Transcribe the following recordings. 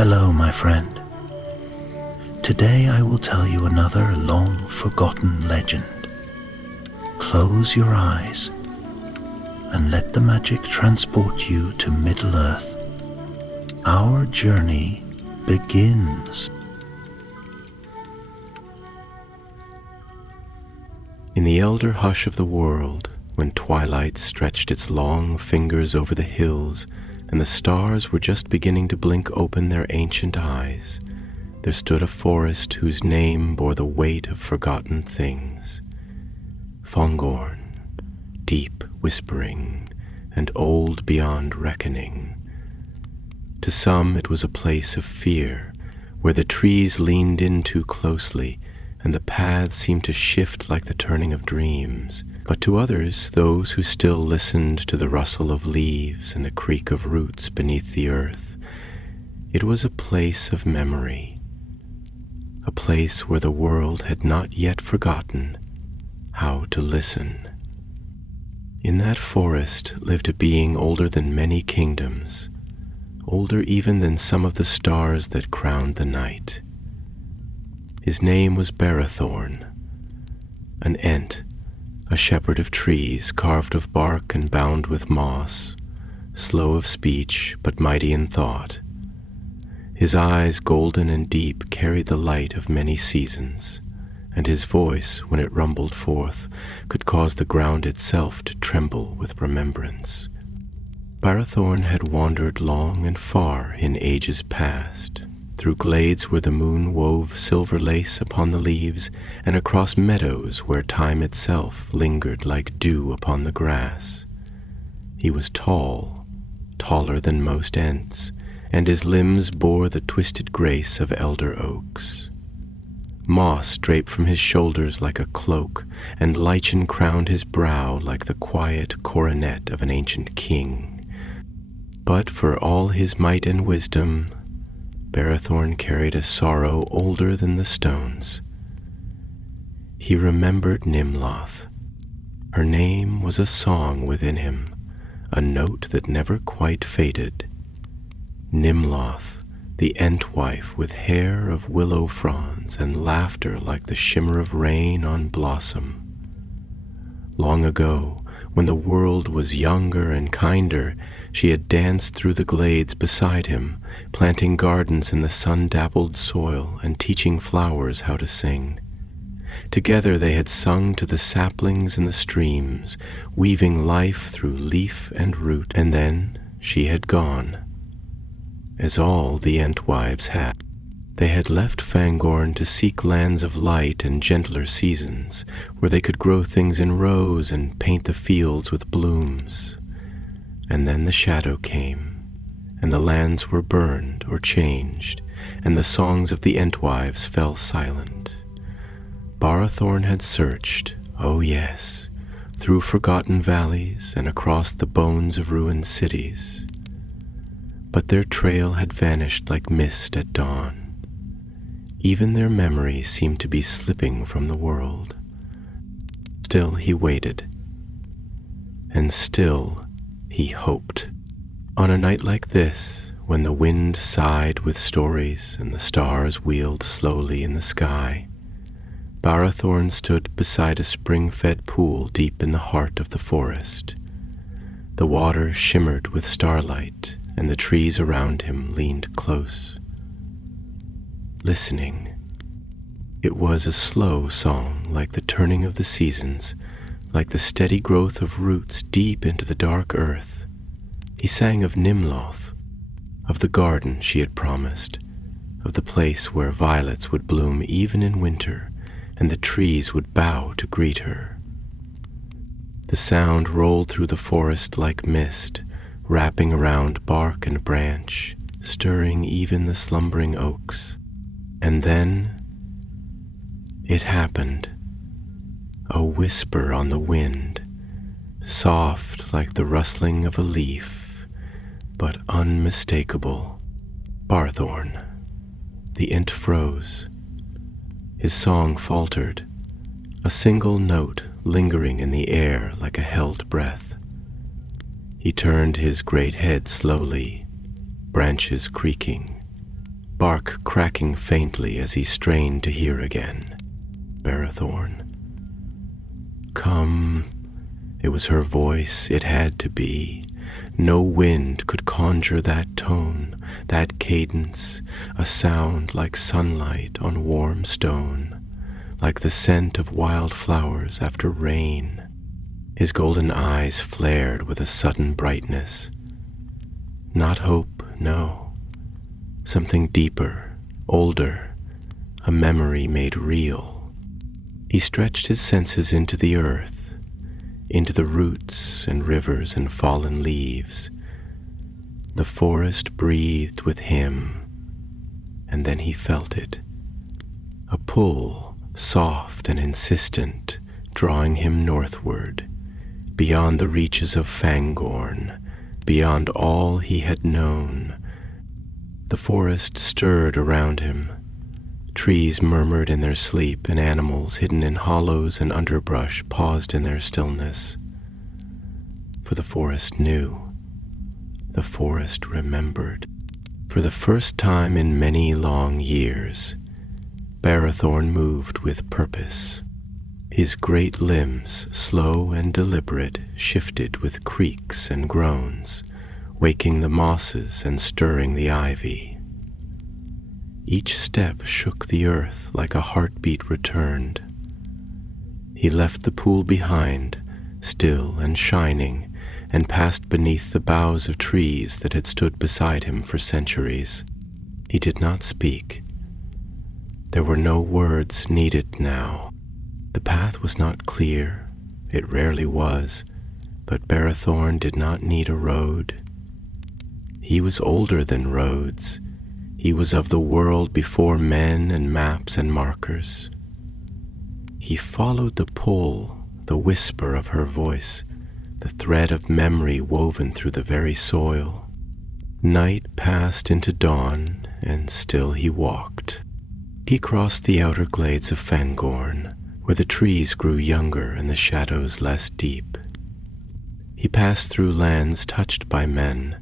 Hello, my friend. Today I will tell you another long-forgotten legend. Close your eyes and let the magic transport you to Middle-earth. Our journey begins. In the elder hush of the world, when twilight stretched its long fingers over the hills and the stars were just beginning to blink open their ancient eyes, there stood a forest whose name bore the weight of forgotten things. Fongorn, deep whispering and old beyond reckoning. To some it was a place of fear, where the trees leaned in too closely and the paths seemed to shift like the turning of dreams. But to others, those who still listened to the rustle of leaves and the creak of roots beneath the earth, it was a place of memory, a place where the world had not yet forgotten how to listen. In that forest lived a being older than many kingdoms, older even than some of the stars that crowned the night. His name was Barathorn, an Ent, a shepherd of trees carved of bark and bound with moss, slow of speech but mighty in thought. His eyes, golden and deep, carried the light of many seasons, and his voice, when it rumbled forth, could cause the ground itself to tremble with remembrance. Barathorn had wandered long and far in ages past, through glades where the moon wove silver lace upon the leaves, and across meadows where time itself lingered like dew upon the grass. He was tall, taller than most Ents, and his limbs bore the twisted grace of elder oaks. Moss draped from his shoulders like a cloak, and lichen crowned his brow like the quiet coronet of an ancient king. But for all his might and wisdom, Barathorn carried a sorrow older than the stones. He remembered Nimloth. Her name was a song within him, a note that never quite faded. Nimloth, the Ent-wife with hair of willow fronds and laughter like the shimmer of rain on blossom. Long ago, when the world was younger and kinder, she had danced through the glades beside him, planting gardens in the sun-dappled soil and teaching flowers how to sing. Together they had sung to the saplings and the streams, weaving life through leaf and root, and then she had gone, as all the Ent-wives had. They had left Fangorn to seek lands of light and gentler seasons, where they could grow things in rows and paint the fields with blooms. And then the shadow came, and the lands were burned or changed, and the songs of the Ent-wives fell silent. Barathorn had searched, oh yes, through forgotten valleys and across the bones of ruined cities. But their trail had vanished like mist at dawn. Even their memory seemed to be slipping from the world. Still he waited, and still he hoped. On a night like this, when the wind sighed with stories and the stars wheeled slowly in the sky, Barathorn stood beside a spring-fed pool deep in the heart of the forest. The water shimmered with starlight, and the trees around him leaned close, listening. It was a slow song, like the turning of the seasons, like the steady growth of roots deep into the dark earth. He sang of Nimloth, of the garden she had promised, of the place where violets would bloom even in winter, and the trees would bow to greet her. The sound rolled through the forest like mist, wrapping around bark and branch, stirring even the slumbering oaks. And then it happened, a whisper on the wind, soft like the rustling of a leaf, but unmistakable. Barathorn. The Ent froze. His song faltered, a single note lingering in the air like a held breath. He turned his great head slowly, branches creaking, bark cracking faintly as he strained to hear again. Barathorn. Come. It was her voice, it had to be. No wind could conjure that tone, that cadence, a sound like sunlight on warm stone, like the scent of wild flowers after rain. His golden eyes flared with a sudden brightness. Not hope, no. Something deeper, older, a memory made real. He stretched his senses into the earth, into the roots and rivers and fallen leaves. The forest breathed with him, and then he felt it. A pull, soft and insistent, drawing him northward, beyond the reaches of Fangorn, beyond all he had known. The forest stirred around him. Trees murmured in their sleep, and animals hidden in hollows and underbrush paused in their stillness. For the forest knew. The forest remembered. For the first time in many long years, Barathorn moved with purpose. His great limbs, slow and deliberate, shifted with creaks and groans, waking the mosses and stirring the ivy. Each step shook the earth like a heartbeat returned. He left the pool behind, still and shining, and passed beneath the boughs of trees that had stood beside him for centuries. He did not speak. There were no words needed now. The path was not clear. It rarely was, but Barathorn did not need a road. He was older than roads. He was of the world before men and maps and markers. He followed the pull, the whisper of her voice, the thread of memory woven through the very soil. Night passed into dawn, and still he walked. He crossed the outer glades of Fangorn, where the trees grew younger and the shadows less deep. He passed through lands touched by men,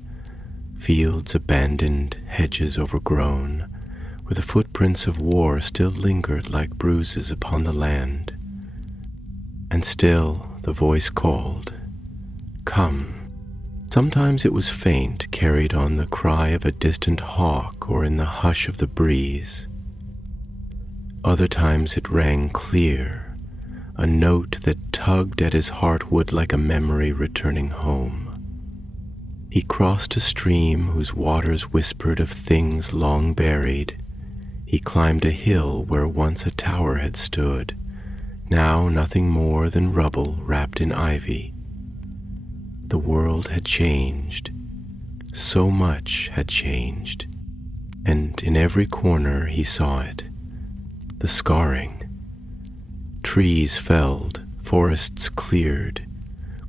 fields abandoned, hedges overgrown, where the footprints of war still lingered like bruises upon the land. And still the voice called, "Come." Sometimes it was faint, carried on the cry of a distant hawk or in the hush of the breeze. Other times it rang clear, a note that tugged at his heartwood like a memory returning home. He crossed a stream whose waters whispered of things long buried. He climbed a hill where once a tower had stood, now nothing more than rubble wrapped in ivy. The world had changed. So much had changed, and in every corner he saw it. The scarring. Trees felled, forests cleared,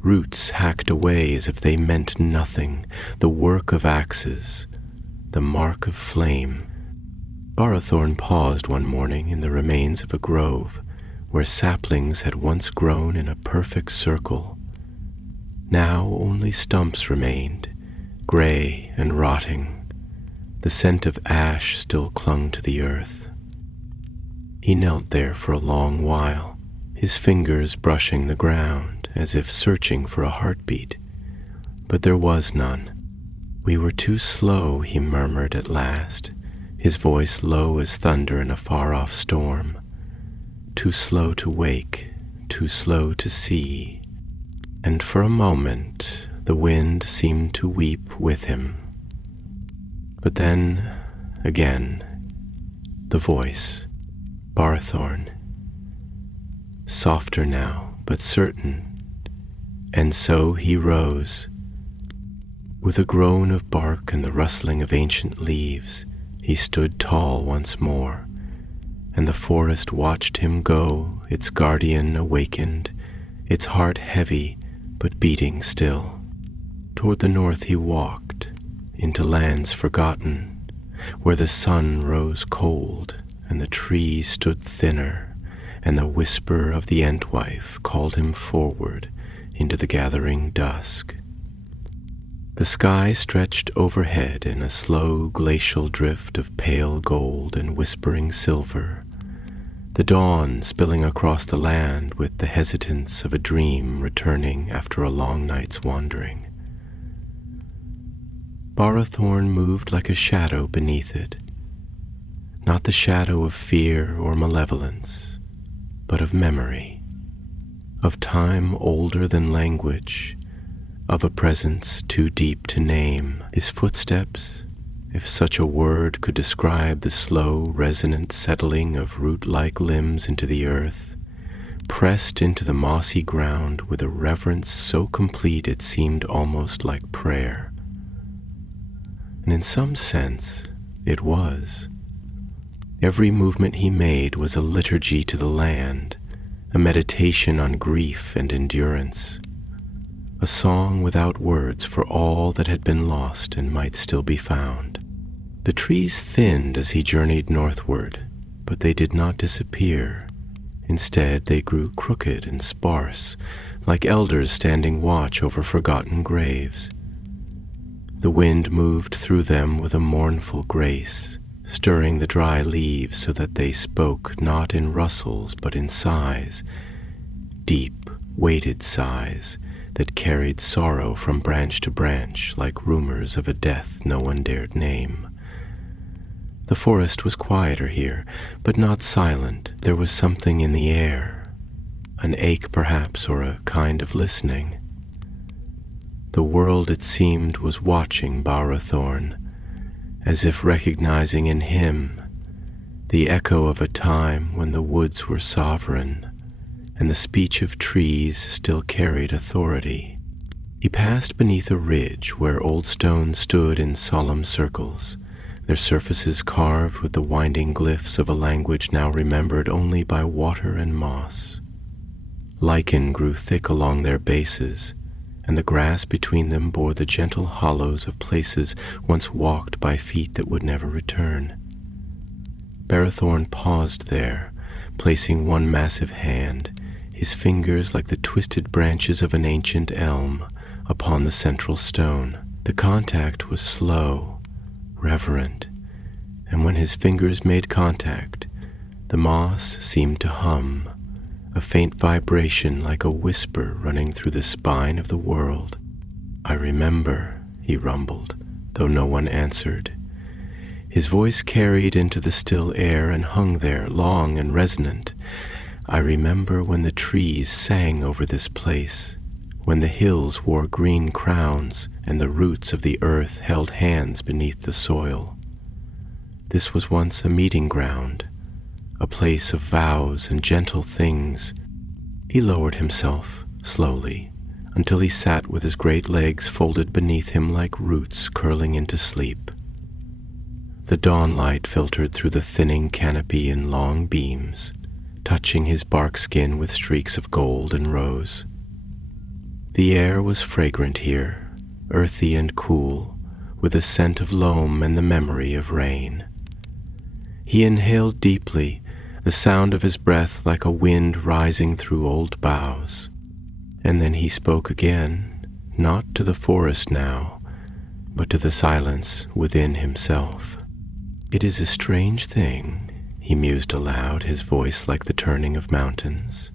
roots hacked away as if they meant nothing, the work of axes, the mark of flame. Barathorn paused one morning in the remains of a grove where saplings had once grown in a perfect circle. Now only stumps remained, gray and rotting. The scent of ash still clung to the earth. He knelt there for a long while, his fingers brushing the ground, as if searching for a heartbeat, but there was none. "We were too slow," he murmured at last, his voice low as thunder in a far-off storm. "Too slow to wake, too slow to see." And for a moment the wind seemed to weep with him. But then, again, the voice, Barathorn, softer now, but certain. And so he rose. With a groan of bark and the rustling of ancient leaves, he stood tall once more, and the forest watched him go, its guardian awakened, its heart heavy but beating still. Toward the north he walked, into lands forgotten, where the sun rose cold and the trees stood thinner, and the whisper of the Entwife called him forward into the gathering dusk. The sky stretched overhead in a slow glacial drift of pale gold and whispering silver, the dawn spilling across the land with the hesitance of a dream returning after a long night's wandering. Barrothorn moved like a shadow beneath it, not the shadow of fear or malevolence, but of memory, of time older than language, of a presence too deep to name. His footsteps, if such a word could describe the slow, resonant settling of root-like limbs into the earth, pressed into the mossy ground with a reverence so complete it seemed almost like prayer. And in some sense, it was. Every movement he made was a liturgy to the land, a meditation on grief and endurance, a song without words for all that had been lost and might still be found. The trees thinned as he journeyed northward, but they did not disappear. Instead, they grew crooked and sparse, like elders standing watch over forgotten graves. The wind moved through them with a mournful grace, stirring the dry leaves so that they spoke not in rustles but in sighs, deep, weighted sighs that carried sorrow from branch to branch like rumors of a death no one dared name. The forest was quieter here, but not silent. There was something in the air, an ache perhaps, or a kind of listening. The world, it seemed, was watching Barrothorn, as if recognizing in him the echo of a time when the woods were sovereign and the speech of trees still carried authority. He passed beneath a ridge where old stones stood in solemn circles, their surfaces carved with the winding glyphs of a language now remembered only by water and moss. Lichen grew thick along their bases, and the grass between them bore the gentle hollows of places once walked by feet that would never return. Barrothorn paused there, placing one massive hand, his fingers like the twisted branches of an ancient elm, upon the central stone. The contact was slow, reverent, and when his fingers made contact, the moss seemed to hum, a faint vibration like a whisper running through the spine of the world. "I remember," he rumbled, though no one answered. His voice carried into the still air and hung there, long and resonant. "I remember when the trees sang over this place, when the hills wore green crowns and the roots of the earth held hands beneath the soil. This was once a meeting ground, a place of vows and gentle things." He lowered himself slowly until he sat with his great legs folded beneath him like roots curling into sleep. The dawnlight filtered through the thinning canopy in long beams, touching his bark skin with streaks of gold and rose. The air was fragrant here, earthy and cool, with a scent of loam and the memory of rain. He inhaled deeply, the sound of his breath like a wind rising through old boughs. And then he spoke again, not to the forest now, but to the silence within himself. "It is a strange thing," he mused aloud, his voice like the turning of mountains,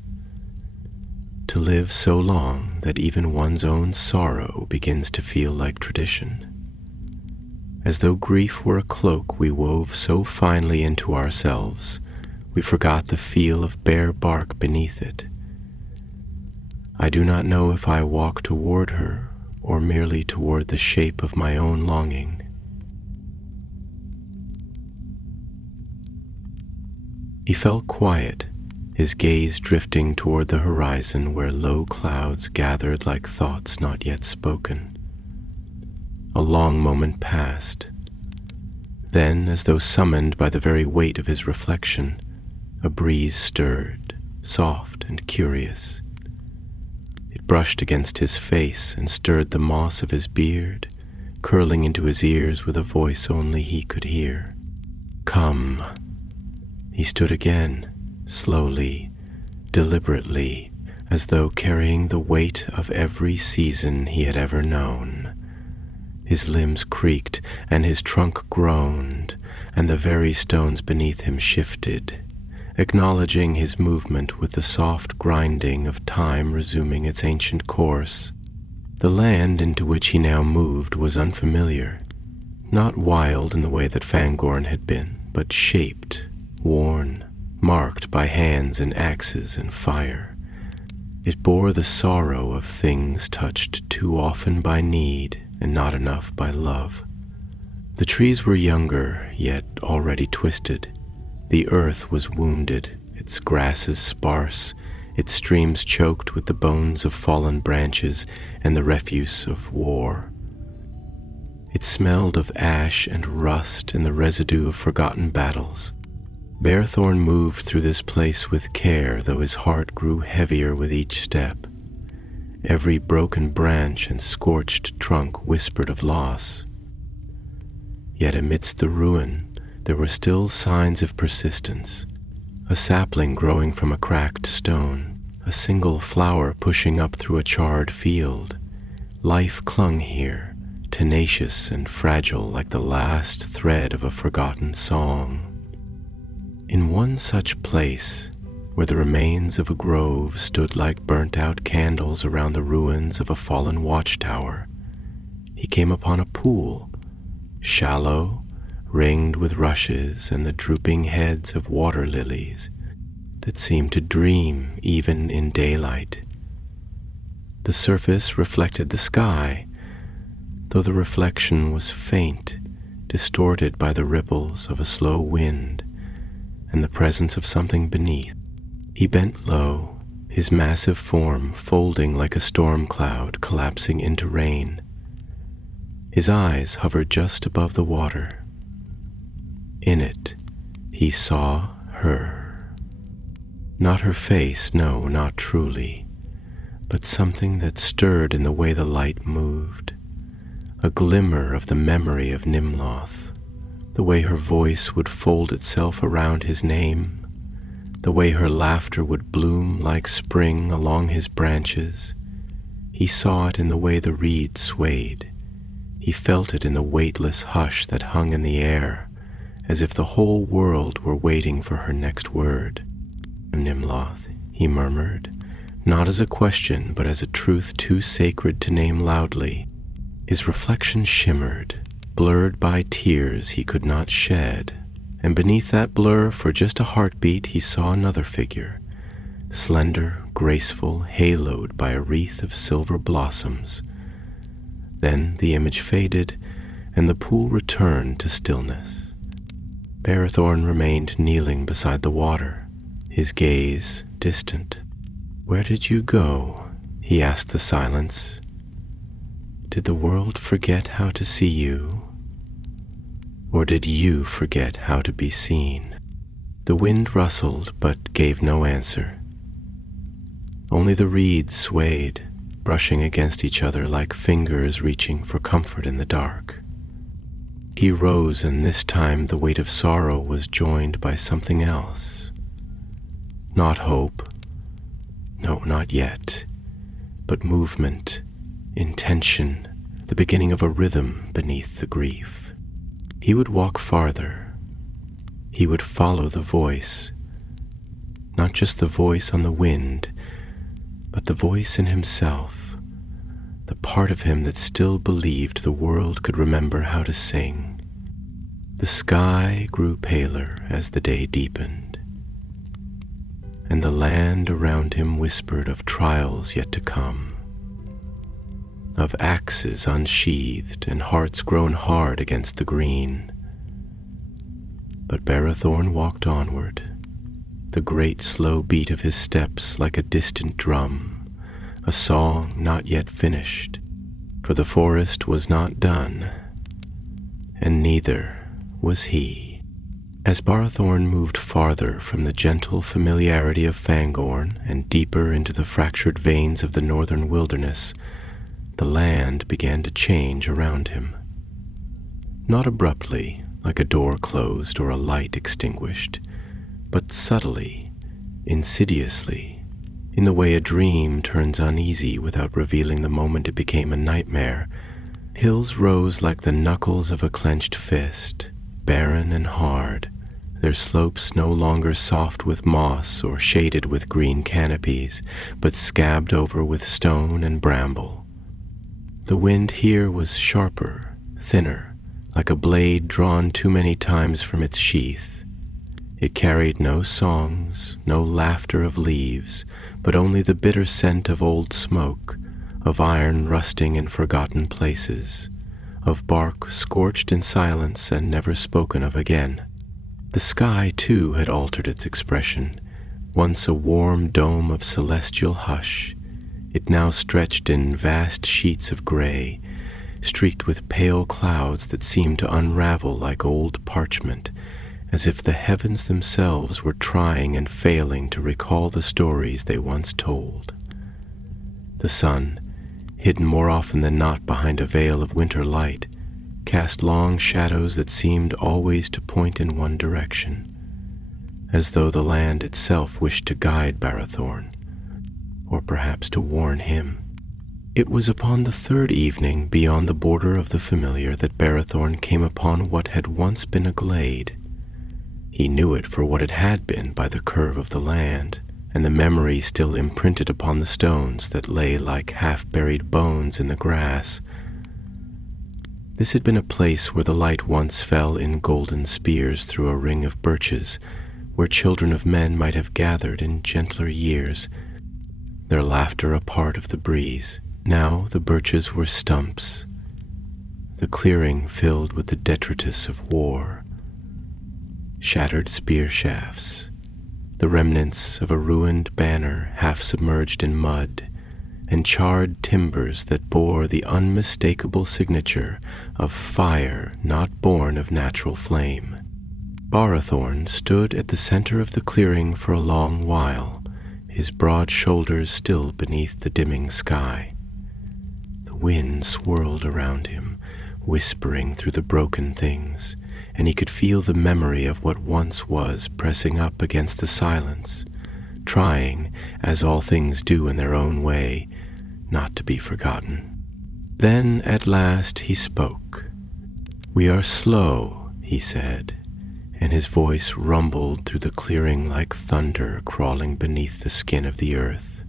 "to live so long that even one's own sorrow begins to feel like tradition. As though grief were a cloak we wove so finely into ourselves, we forgot the feel of bare bark beneath it. I do not know if I walk toward her or merely toward the shape of my own longing." He fell quiet, his gaze drifting toward the horizon where low clouds gathered like thoughts not yet spoken. A long moment passed. Then, as though summoned by the very weight of his reflection, a breeze stirred, soft and curious. It brushed against his face and stirred the moss of his beard, curling into his ears with a voice only he could hear. "Come." He stood again, slowly, deliberately, as though carrying the weight of every season he had ever known. His limbs creaked, and his trunk groaned, and the very stones beneath him shifted, acknowledging his movement with the soft grinding of time resuming its ancient course. The land into which he now moved was unfamiliar, not wild in the way that Fangorn had been, but shaped, worn, marked by hands and axes and fire. It bore the sorrow of things touched too often by need and not enough by love. The trees were younger, yet already twisted. The earth was wounded, its grasses sparse, its streams choked with the bones of fallen branches and the refuse of war. It smelled of ash and rust and the residue of forgotten battles. Bearthorn moved through this place with care, though his heart grew heavier with each step. Every broken branch and scorched trunk whispered of loss. Yet amidst the ruin, there were still signs of persistence. A sapling growing from a cracked stone, a single flower pushing up through a charred field. Life clung here, tenacious and fragile like the last thread of a forgotten song. In one such place, where the remains of a grove stood like burnt-out candles around the ruins of a fallen watchtower, he came upon a pool, shallow, ringed with rushes and the drooping heads of water lilies that seemed to dream even in daylight. The surface reflected the sky, though the reflection was faint, distorted by the ripples of a slow wind and the presence of something beneath. He bent low, his massive form folding like a storm cloud collapsing into rain. His eyes hovered just above the water. In it, he saw her. Not her face, no, not truly, but something that stirred in the way the light moved. A glimmer of the memory of Nimloth, the way her voice would fold itself around his name, the way her laughter would bloom like spring along his branches. He saw it in the way the reeds swayed. He felt it in the weightless hush that hung in the air, as if the whole world were waiting for her next word. Nimloth, he murmured, not as a question, but as a truth too sacred to name loudly. His reflection shimmered, blurred by tears he could not shed, and beneath that blur, for just a heartbeat, he saw another figure, slender, graceful, haloed by a wreath of silver blossoms. Then the image faded, and the pool returned to stillness. Bearthorn remained kneeling beside the water, his gaze distant. "Where did you go?" he asked the silence. "Did the world forget how to see you? Or did you forget how to be seen?" The wind rustled but gave no answer. Only the reeds swayed, brushing against each other like fingers reaching for comfort in the dark. He rose, and this time the weight of sorrow was joined by something else. Not hope, no, not yet, but movement, intention, the beginning of a rhythm beneath the grief. He would walk farther. He would follow the voice, not just the voice on the wind, but the voice in himself, the part of him that still believed the world could remember how to sing. The sky grew paler as the day deepened, and the land around him whispered of trials yet to come, of axes unsheathed and hearts grown hard against the green. But Bearthorn walked onward, the great slow beat of his steps like a distant drum, a song not yet finished, for the forest was not done, and neither was he. As Bearthorn moved farther from the gentle familiarity of Fangorn and deeper into the fractured veins of the northern wilderness, the land began to change around him. Not abruptly, like a door closed or a light extinguished, but subtly, insidiously, in the way a dream turns uneasy without revealing the moment it became a nightmare. Hills rose like the knuckles of a clenched fist, barren and hard, their slopes no longer soft with moss or shaded with green canopies, but scabbed over with stone and bramble. The wind here was sharper, thinner, like a blade drawn too many times from its sheath. It carried no songs, no laughter of leaves, but only the bitter scent of old smoke, of iron rusting in forgotten places, of bark scorched in silence and never spoken of again. The sky, too, had altered its expression. Once a warm dome of celestial hush, it now stretched in vast sheets of gray, streaked with pale clouds that seemed to unravel like old parchment, as if the heavens themselves were trying and failing to recall the stories they once told. The sun, hidden more often than not behind a veil of winter light, cast long shadows that seemed always to point in one direction, as though the land itself wished to guide Barathorn, or perhaps to warn him. It was upon the third evening beyond the border of the familiar that Barathorn came upon what had once been a glade. He knew it for what it had been by the curve of the land, and the memory still imprinted upon the stones that lay like half-buried bones in the grass. This had been a place where the light once fell in golden spears through a ring of birches, where children of men might have gathered in gentler years, their laughter a part of the breeze. Now the birches were stumps, the clearing filled with the detritus of war, shattered spear shafts, the remnants of a ruined banner half submerged in mud, and charred timbers that bore the unmistakable signature of fire not born of natural flame. Barathorn stood at the center of the clearing for a long while, his broad shoulders still beneath the dimming sky. The wind swirled around him, whispering through the broken things, and he could feel the memory of what once was pressing up against the silence, trying, as all things do in their own way, not to be forgotten. Then at last he spoke. "We are slow," he said, and his voice rumbled through the clearing like thunder crawling beneath the skin of the earth.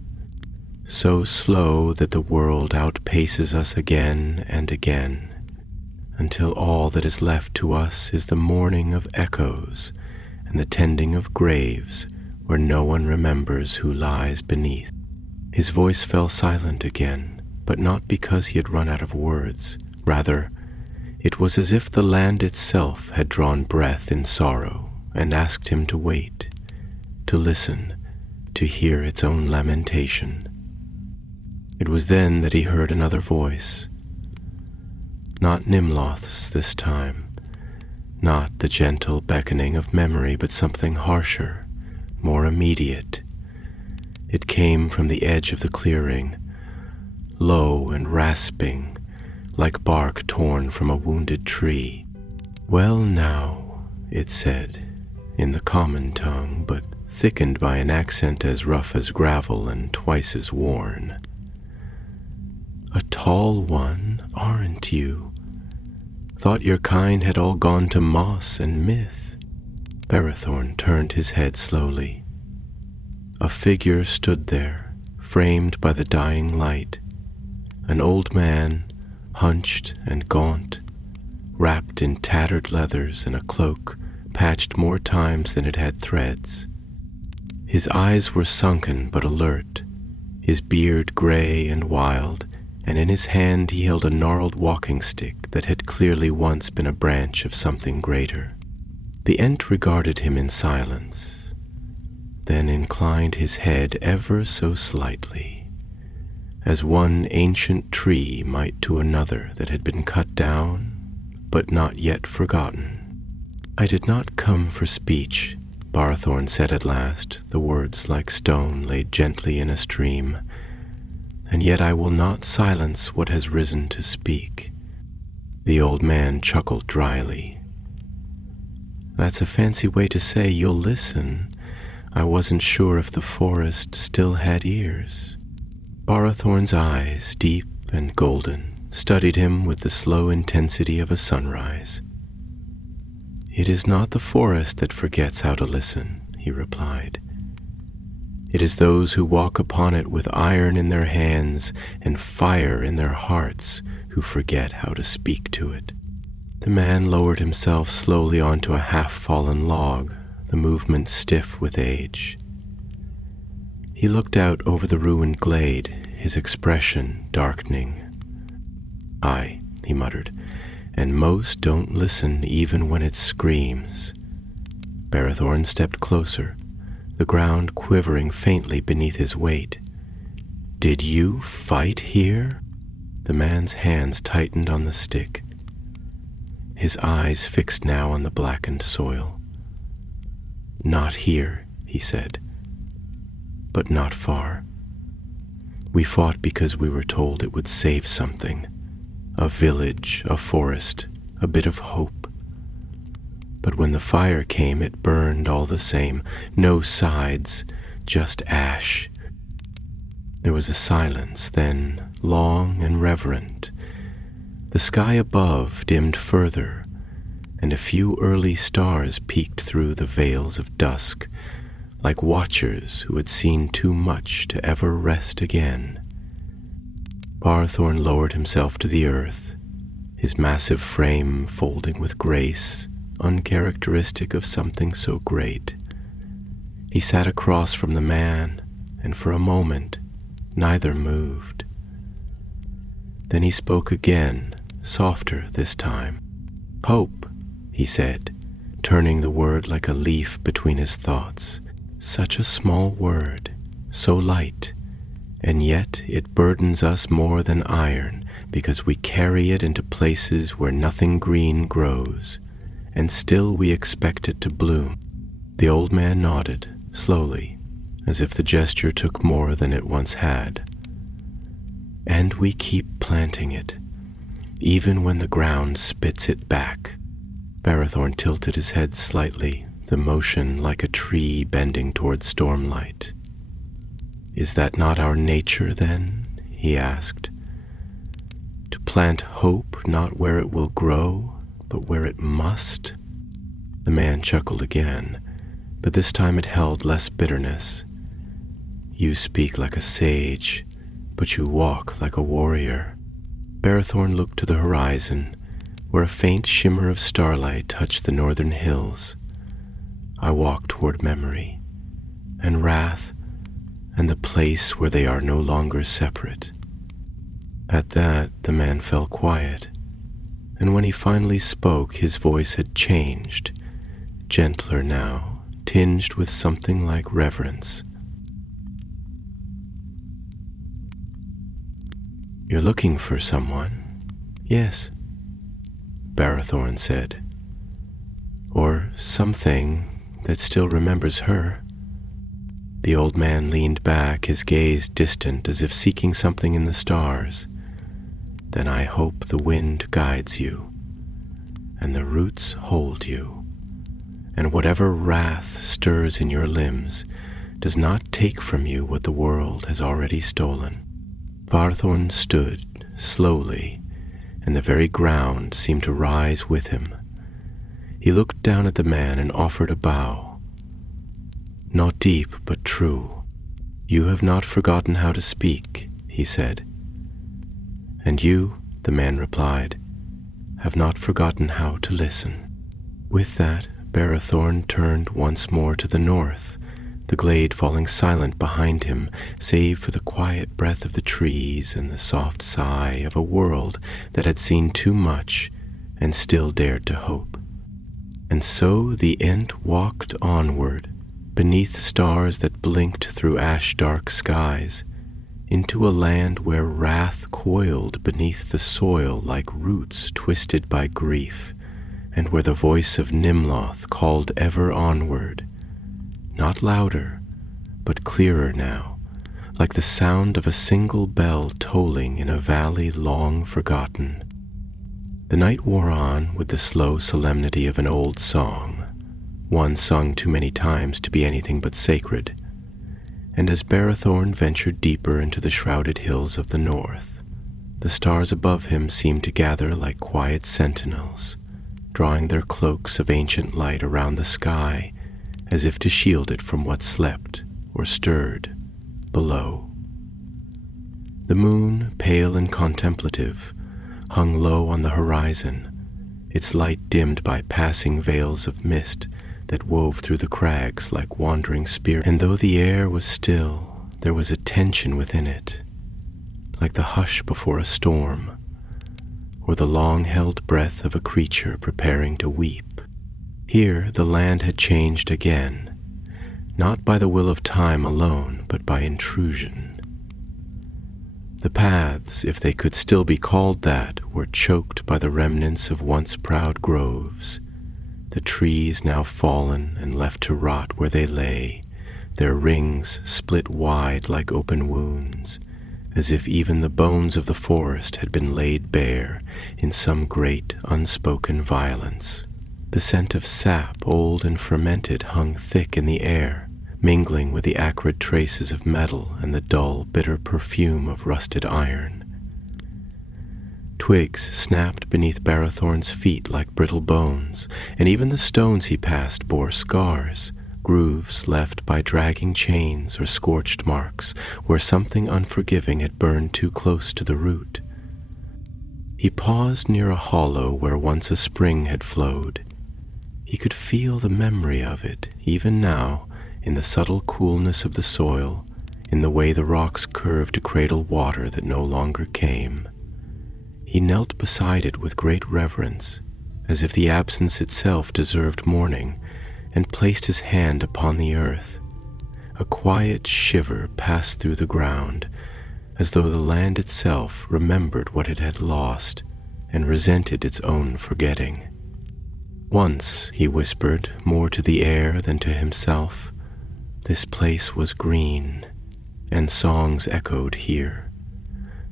"So slow that the world outpaces us again and again, until all that is left to us is the mourning of echoes and the tending of graves where no one remembers who lies beneath." His voice fell silent again, but not because he had run out of words. Rather, it was as if the land itself had drawn breath in sorrow and asked him to wait, to listen, to hear its own lamentation. It was then that he heard another voice. Not Nimloth's this time, not the gentle beckoning of memory, but something harsher, more immediate. It came from the edge of the clearing, low and rasping, like bark torn from a wounded tree. "Well now," it said, in the common tongue, but thickened by an accent as rough as gravel and twice as worn. "A tall one, aren't you? Thought your kind had all gone to moss and myth." Barathorn turned his head slowly. A figure stood there, framed by the dying light, an old man, hunched and gaunt, wrapped in tattered leathers and a cloak patched more times than it had threads. His eyes were sunken but alert, his beard gray and wild, and in his hand he held a gnarled walking stick that had clearly once been a branch of something greater. The Ent regarded him in silence, then inclined his head ever so slightly, as one ancient tree might to another that had been cut down, but not yet forgotten. "I did not come for speech," Barathorn said at last, the words like stone laid gently in a stream, "and yet I will not silence what has risen to speak." The old man chuckled dryly. "That's a fancy way to say you'll listen. I wasn't sure if the forest still had ears." Barathorn's eyes, deep and golden, studied him with the slow intensity of a sunrise. "It is not the forest that forgets how to listen," he replied. "It is those who walk upon it with iron in their hands and fire in their hearts who forget how to speak to it." The man lowered himself slowly onto a half-fallen log, the movement stiff with age. He looked out over the ruined glade, his expression darkening. "Aye," he muttered, "and most don't listen even when it screams." Barrethorn stepped closer, the ground quivering faintly beneath his weight. "Did you fight here?" The man's hands tightened on the stick, his eyes fixed now on the blackened soil. "Not here," he said, "but not far. We fought because we were told it would save something, a village, a forest, a bit of hope. But when the fire came, it burned all the same, no sides, just ash." There was a silence, then long and reverent. The sky above dimmed further, and a few early stars peeked through the veils of dusk, like watchers who had seen too much to ever rest again. Barthorn lowered himself to the earth, his massive frame folding with grace, uncharacteristic of something so great. He sat across from the man, and for a moment neither moved. Then he spoke again, softer this time. "Hope," he said, turning the word like a leaf between his thoughts. "Such a small word, so light, and yet it burdens us more than iron because we carry it into places where nothing green grows, and still we expect it to bloom." The old man nodded, slowly, as if the gesture took more than it once had. "And we keep planting it, even when the ground spits it back." Barrethorn tilted his head slightly, the motion like a tree bending toward stormlight. "Is that not our nature, then?" he asked. "To plant hope not where it will grow, but where it must?" The man chuckled again, but this time it held less bitterness. "You speak like a sage, but you walk like a warrior." Barrethorn looked to the horizon, where a faint shimmer of starlight touched the northern hills. "I walk toward memory, and wrath, and the place where they are no longer separate." At that, the man fell quiet, and when he finally spoke, his voice had changed, gentler now, tinged with something like reverence. "You're looking for someone?" "Yes," Barrethorn said. "Or something that still remembers her." The old man leaned back, his gaze distant as if seeking something in the stars. "Then I hope the wind guides you, and the roots hold you, and whatever wrath stirs in your limbs does not take from you what the world has already stolen." Barthorn stood slowly, and the very ground seemed to rise with him. He looked down at the man and offered a bow. "Not deep, but true. You have not forgotten how to speak," he said. "And you," the man replied, "have not forgotten how to listen." With that, Barrethorn turned once more to the north, the glade falling silent behind him, save for the quiet breath of the trees and the soft sigh of a world that had seen too much and still dared to hope. And so the Ent walked onward, beneath stars that blinked through ash-dark skies, into a land where wrath coiled beneath the soil like roots twisted by grief, and where the voice of Nimloth called ever onward, not louder, but clearer now, like the sound of a single bell tolling in a valley long forgotten. The night wore on with the slow solemnity of an old song, one sung too many times to be anything but sacred, and as Barrethorn ventured deeper into the shrouded hills of the north, The stars above him seemed to gather like quiet sentinels, drawing their cloaks of ancient light around the sky as if to shield it from what slept or stirred below. The moon, pale and contemplative, hung low on the horizon, its light dimmed by passing veils of mist that wove through the crags like wandering spirits. And though the air was still, there was a tension within it, like the hush before a storm, or the long-held breath of a creature preparing to weep. Here the land had changed again, not by the will of time alone, but by intrusion. The paths, if they could still be called that, were choked by the remnants of once proud groves, the trees now fallen and left to rot where they lay, their rings split wide like open wounds, as if even the bones of the forest had been laid bare in some great unspoken violence. The scent of sap, old and fermented, hung thick in the air, mingling with the acrid traces of metal and the dull, bitter perfume of rusted iron. Twigs snapped beneath Barathorn's feet like brittle bones, and even the stones he passed bore scars, grooves left by dragging chains or scorched marks where something unforgiving had burned too close to the root. He paused near a hollow where once a spring had flowed. He could feel the memory of it, even now, in the subtle coolness of the soil, in the way the rocks curved to cradle water that no longer came. He knelt beside it with great reverence, as if the absence itself deserved mourning, and placed his hand upon the earth. A quiet shiver passed through the ground, as though the land itself remembered what it had lost and resented its own forgetting. Once, he whispered, more to the air than to himself, this place was green, and songs echoed here.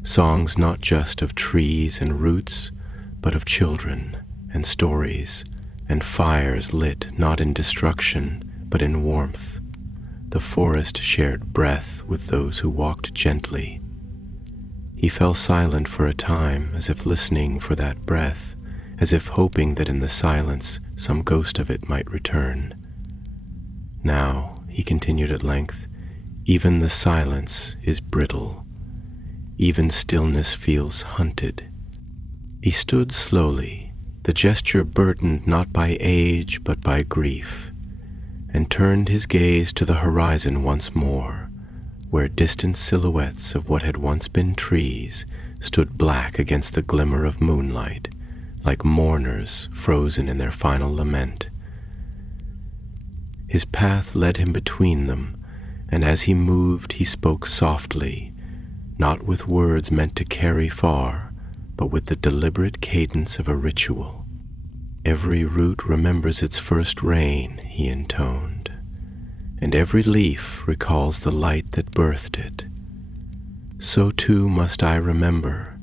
Songs not just of trees and roots, but of children and stories, and fires lit not in destruction, but in warmth. The forest shared breath with those who walked gently. He fell silent for a time, as if listening for that breath, as if hoping that in the silence some ghost of it might return. Now, he continued at length, even the silence is brittle. Even stillness feels hunted. He stood slowly, the gesture burdened not by age but by grief, and turned his gaze to the horizon once more, where distant silhouettes of what had once been trees stood black against the glimmer of moonlight, like mourners frozen in their final lament. His path led him between them, and as he moved he spoke softly, not with words meant to carry far, but with the deliberate cadence of a ritual. Every root remembers its first rain, he intoned, and every leaf recalls the light that birthed it. So too must I remember,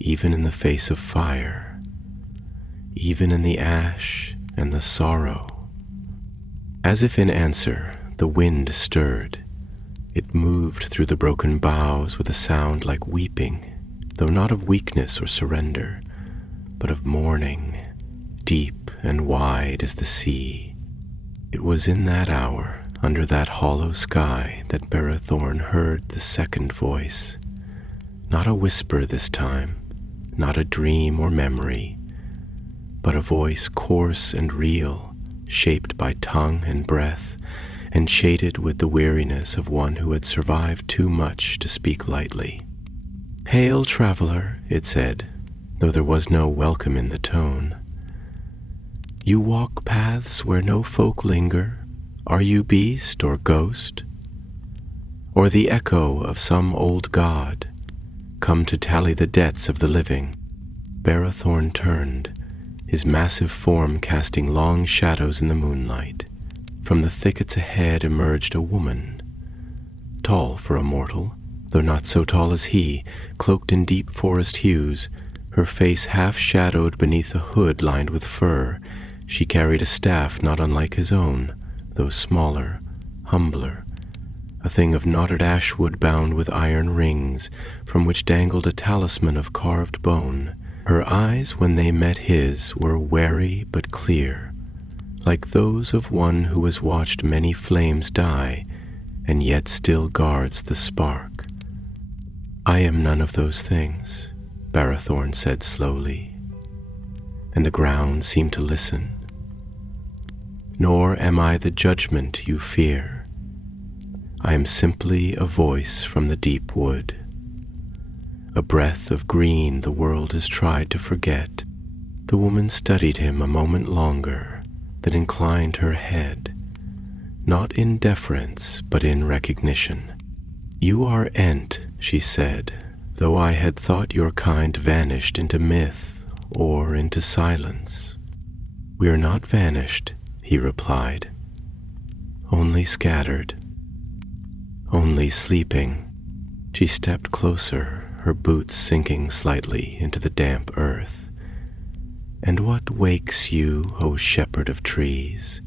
even in the face of fire, even in the ash and the sorrow. As if in answer, the wind stirred. It moved through the broken boughs with a sound like weeping, though not of weakness or surrender, but of mourning, deep and wide as the sea. It was in that hour, under that hollow sky, that Barathorn heard the second voice. Not a whisper this time, not a dream or memory, but a voice coarse and real, shaped by tongue and breath, and shaded with the weariness of one who had survived too much to speak lightly. "Hail, traveler," it said, though there was no welcome in the tone. "You walk paths where no folk linger. Are you beast or ghost? Or the echo of some old god, come to tally the debts of the living?" Barathorn turned, his massive form casting long shadows in the moonlight. From the thickets ahead emerged a woman, tall for a mortal, though not so tall as he, cloaked in deep forest hues, her face half shadowed beneath a hood lined with fur. She carried a staff not unlike his own, though smaller, humbler, a thing of knotted ashwood bound with iron rings, from which dangled a talisman of carved bone. Her eyes, when they met his, were wary but clear, like those of one who has watched many flames die, and yet still guards the spark. "I am none of those things," Barathorn said slowly, and the ground seemed to listen. "Nor am I the judgment you fear. I am simply a voice from the deep wood, a breath of green the world has tried to forget." The woman studied him a moment longer, then inclined her head, not in deference, but in recognition. "You are Ent," she said, "though I had thought your kind vanished into myth or into silence." "We are not vanished," he replied, "only scattered, only sleeping." She stepped closer, her boots sinking slightly into the damp earth. "And what wakes you, O shepherd of trees?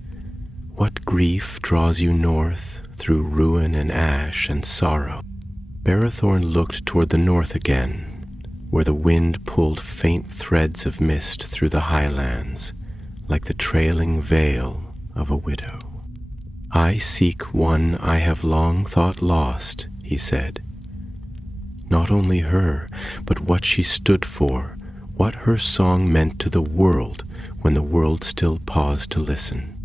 What grief draws you north through ruin and ash and sorrow?" Barathorn looked toward the north again, where the wind pulled faint threads of mist through the highlands, like the trailing veil of a widow. "I seek one I have long thought lost," he said. "Not only her, but what she stood for, what her song meant to the world when the world still paused to listen."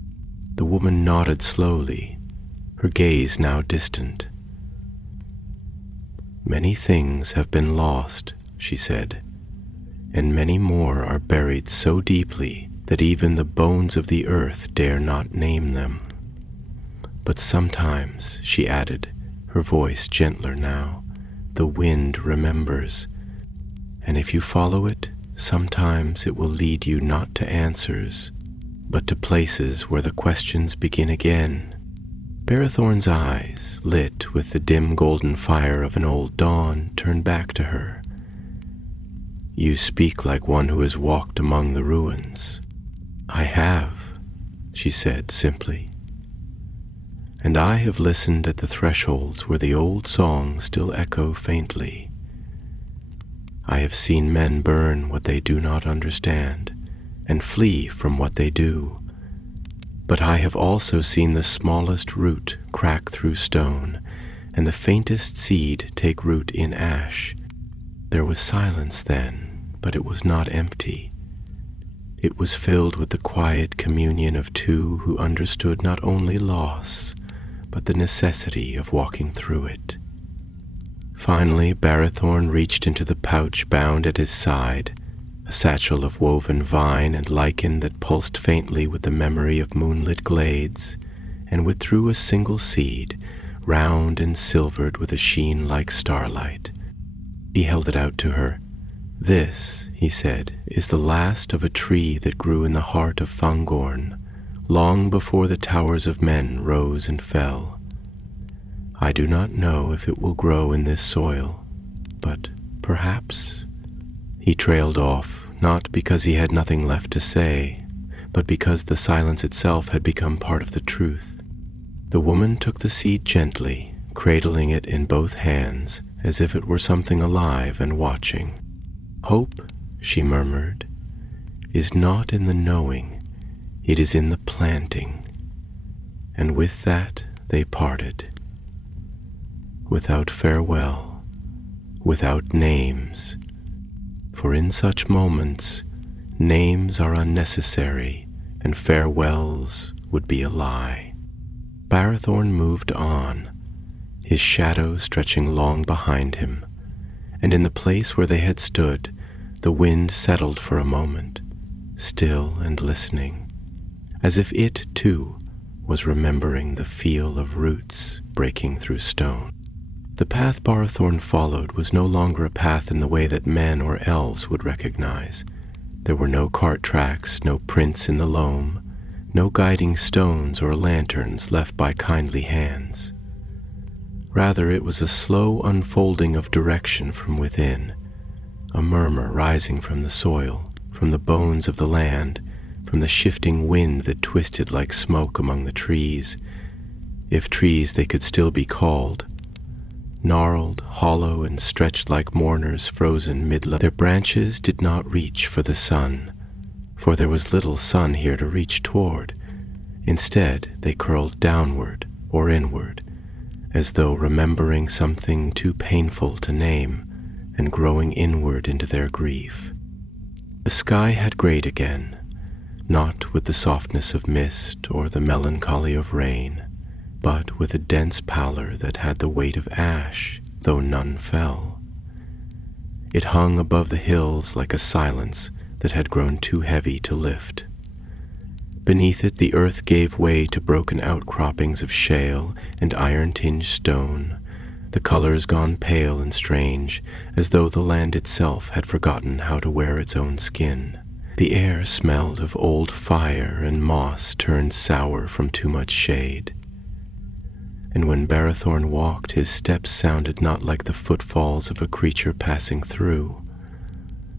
The woman nodded slowly, her gaze now distant. "Many things have been lost," she said, "and many more are buried so deeply that even the bones of the earth dare not name them. But sometimes," she added, her voice gentler now, "the wind remembers, and if you follow it, sometimes it will lead you not to answers, but to places where the questions begin again." Barathorn's eyes, lit with the dim golden fire of an old dawn, turned back to her. "You speak like one who has walked among the ruins." "I have," she said simply. "And I have listened at the thresholds where the old songs still echo faintly. I have seen men burn what they do not understand and flee from what they do. But I have also seen the smallest root crack through stone and the faintest seed take root in ash. There was silence then, but it was not empty. It was filled with the quiet communion of two who understood not only loss, but the necessity of walking through it." Finally, Barathorn reached into the pouch bound at his side, a satchel of woven vine and lichen that pulsed faintly with the memory of moonlit glades, and withdrew a single seed, round and silvered with a sheen like starlight. He held it out to her. "This," he said, "is the last of a tree that grew in the heart of Fangorn, long before the towers of men rose and fell. I do not know if it will grow in this soil, but perhaps—" He trailed off, not because he had nothing left to say, but because the silence itself had become part of the truth. The woman took the seed gently, cradling it in both hands as if it were something alive and watching. "Hope," she murmured, "is not in the knowing, it is in the planting." And with that they parted. Without farewell, without names, for in such moments, names are unnecessary and farewells would be a lie. Barathorn moved on, his shadow stretching long behind him, and in the place where they had stood, the wind settled for a moment, still and listening, as if it, too, was remembering the feel of roots breaking through stone. The path Barathorn followed was no longer a path in the way that men or elves would recognize. There were no cart tracks, no prints in the loam, no guiding stones or lanterns left by kindly hands. Rather, it was a slow unfolding of direction from within, a murmur rising from the soil, from the bones of the land, from the shifting wind that twisted like smoke among the trees, if trees they could still be called. Gnarled, hollow, and stretched like mourners frozen mid-level, their branches did not reach for the sun, for there was little sun here to reach toward. Instead, they curled downward or inward, as though remembering something too painful to name and growing inward into their grief. The sky had grayed again, not with the softness of mist or the melancholy of rain, but with a dense pallor that had the weight of ash, though none fell. It hung above the hills like a silence that had grown too heavy to lift. Beneath it the earth gave way to broken outcroppings of shale and iron-tinged stone, the colors gone pale and strange, as though the land itself had forgotten how to wear its own skin. The air smelled of old fire and moss turned sour from too much shade. And when Barathorn walked, his steps sounded not like the footfalls of a creature passing through,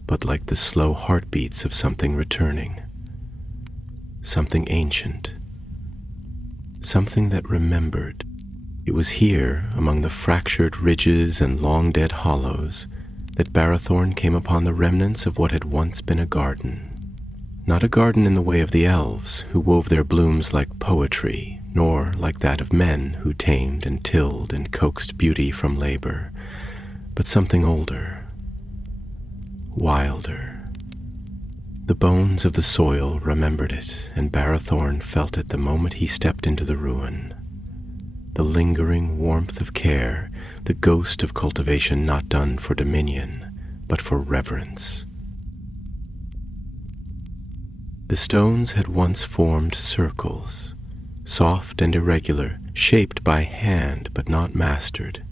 but like the slow heartbeats of something returning, something ancient, something that remembered. It was here, among the fractured ridges and long-dead hollows, that Barathorn came upon the remnants of what had once been a garden. Not a garden in the way of the elves, who wove their blooms like poetry, nor like that of men who tamed and tilled and coaxed beauty from labor, but something older, wilder. The bones of the soil remembered it, and Barathorn felt it the moment he stepped into the ruin. The lingering warmth of care, the ghost of cultivation not done for dominion, but for reverence. The stones had once formed circles, soft and irregular, shaped by hand but not mastered.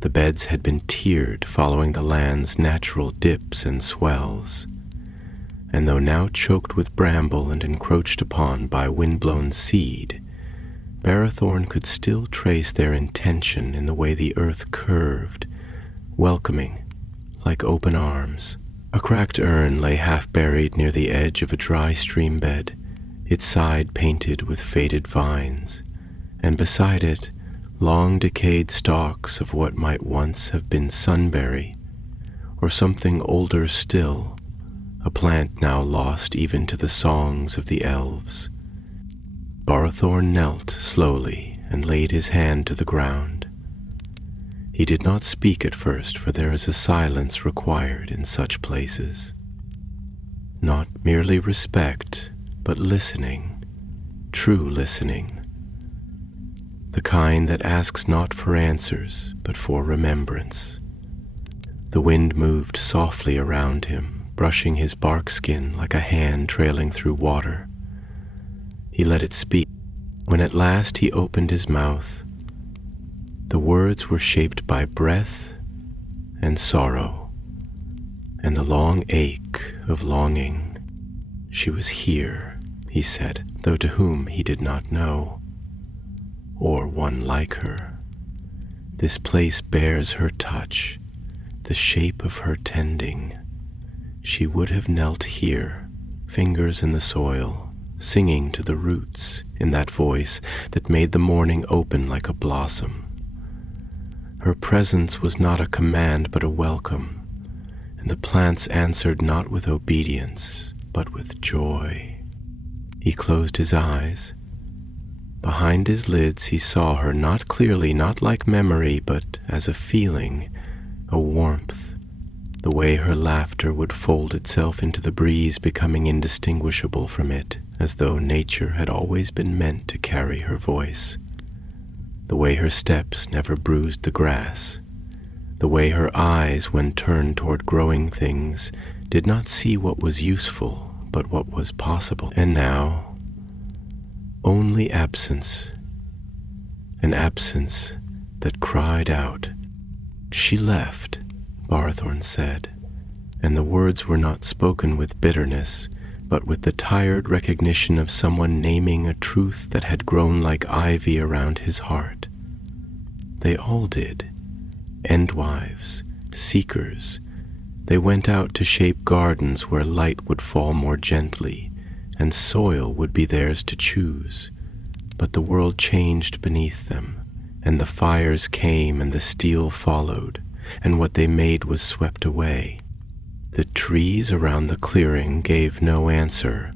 The beds had been tiered, following the land's natural dips and swells, and though now choked with bramble and encroached upon by wind-blown seed, Barathorn could still trace their intention in the way the earth curved, welcoming, like open arms. A cracked urn lay half-buried near the edge of a dry stream bed, its side painted with faded vines, and beside it, long decayed stalks of what might once have been sunberry, or something older still, a plant now lost even to the songs of the elves. Barathorn knelt slowly and laid his hand to the ground. He did not speak at first, for there is a silence required in such places. Not merely respect, but listening, true listening, the kind that asks not for answers, but for remembrance. The wind moved softly around him, brushing his bark skin like a hand trailing through water. He let it speak. When at last he opened his mouth, the words were shaped by breath and sorrow, and the long ache of longing. She was here, he said, though to whom he did not know, or one like her. This place bears her touch, the shape of her tending. She would have knelt here, fingers in the soil, singing to the roots in that voice that made the morning open like a blossom. Her presence was not a command but a welcome, and the plants answered not with obedience but with joy. He closed his eyes. Behind his lids he saw her, not clearly, not like memory, but as a feeling, a warmth, the way her laughter would fold itself into the breeze, becoming indistinguishable from it, as though nature had always been meant to carry her voice. The way her steps never bruised the grass, the way her eyes, when turned toward growing things, did not see what was useful, but what was possible. And now, only absence, an absence that cried out. She left, Barathorn said, and the words were not spoken with bitterness, but with the tired recognition of someone naming a truth that had grown like ivy around his heart. They all did. Endwives, seekers. They went out to shape gardens where light would fall more gently, and soil would be theirs to choose. but the world changed beneath them, and the fires came and the steel followed, and what they made was swept away. The trees around the clearing gave no answer,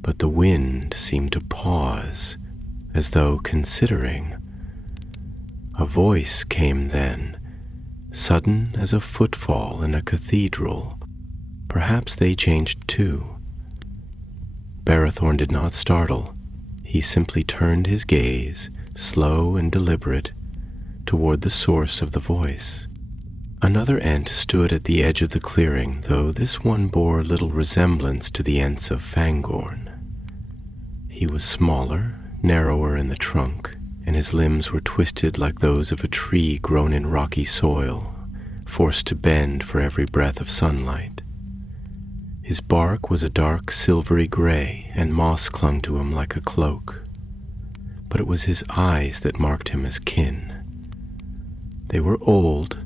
but the wind seemed to pause, as though considering. A voice came then, sudden as a footfall in a cathedral. Perhaps they changed too. Barathorn did not startle. He simply turned his gaze, slow and deliberate, toward the source of the voice. Another Ent stood at the edge of the clearing, though this one bore little resemblance to the Ents of Fangorn. He was smaller, narrower in the trunk, and his limbs were twisted like those of a tree grown in rocky soil, forced to bend for every breath of sunlight. His bark was a dark silvery gray, and moss clung to him like a cloak. But it was his eyes that marked him as kin. They were old,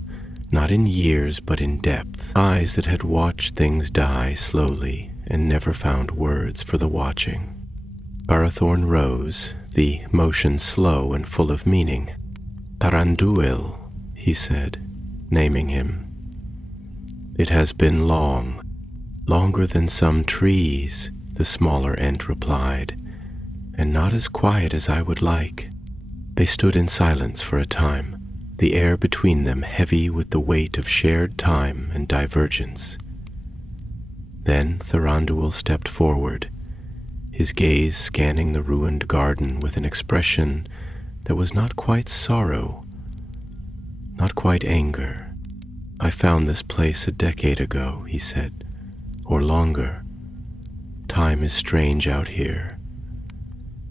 not in years but in depth, eyes that had watched things die slowly and never found words for the watching. Barathorn rose, the motion slow and full of meaning. Taranduil, he said, naming him. It has been long, longer than some trees, the smaller Ent replied, and not as quiet as I would like. They stood in silence for a time, the air between them heavy with the weight of shared time and divergence. Then Thranduil stepped forward, his gaze scanning the ruined garden with an expression that was not quite sorrow, not quite anger. I found this place a decade ago, he said, or longer. Time is strange out here.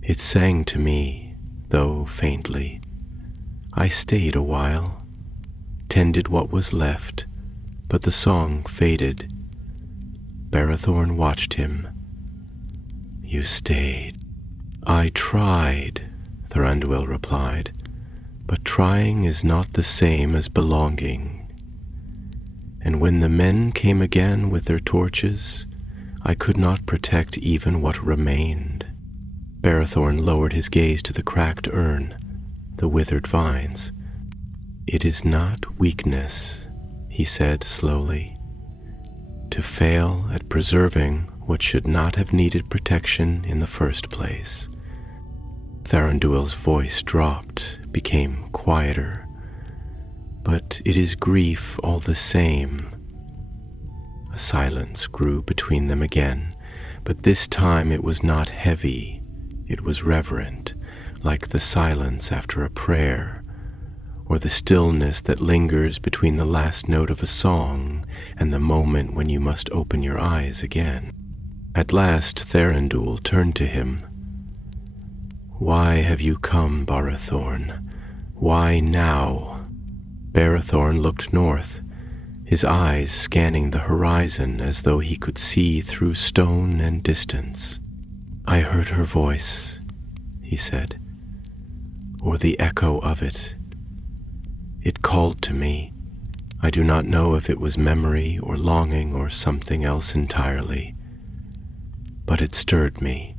It sang to me, though faintly. I stayed a while, tended what was left, but the song faded. Barathorn watched him. You stayed. I tried, Thranduil replied, but trying is not the same as belonging. And when the men came again with their torches, I could not protect even what remained. Barathorn lowered his gaze to the cracked urn, the withered vines. It is not weakness, he said slowly, to fail at preserving what should not have needed protection in the first place. Thranduil's voice dropped, became quieter. But it is grief all the same. A silence grew between them again, but this time it was not heavy, it was reverent, like the silence after a prayer, or the stillness that lingers between the last note of a song and the moment when you must open your eyes again. At last Thranduil turned to him. Why have you come, Barathorn? Why now? Barathorn looked north, his eyes scanning the horizon as though he could see through stone and distance. I heard her voice, he said, or the echo of it. It called to me. I do not know if it was memory or longing or something else entirely. But it stirred me.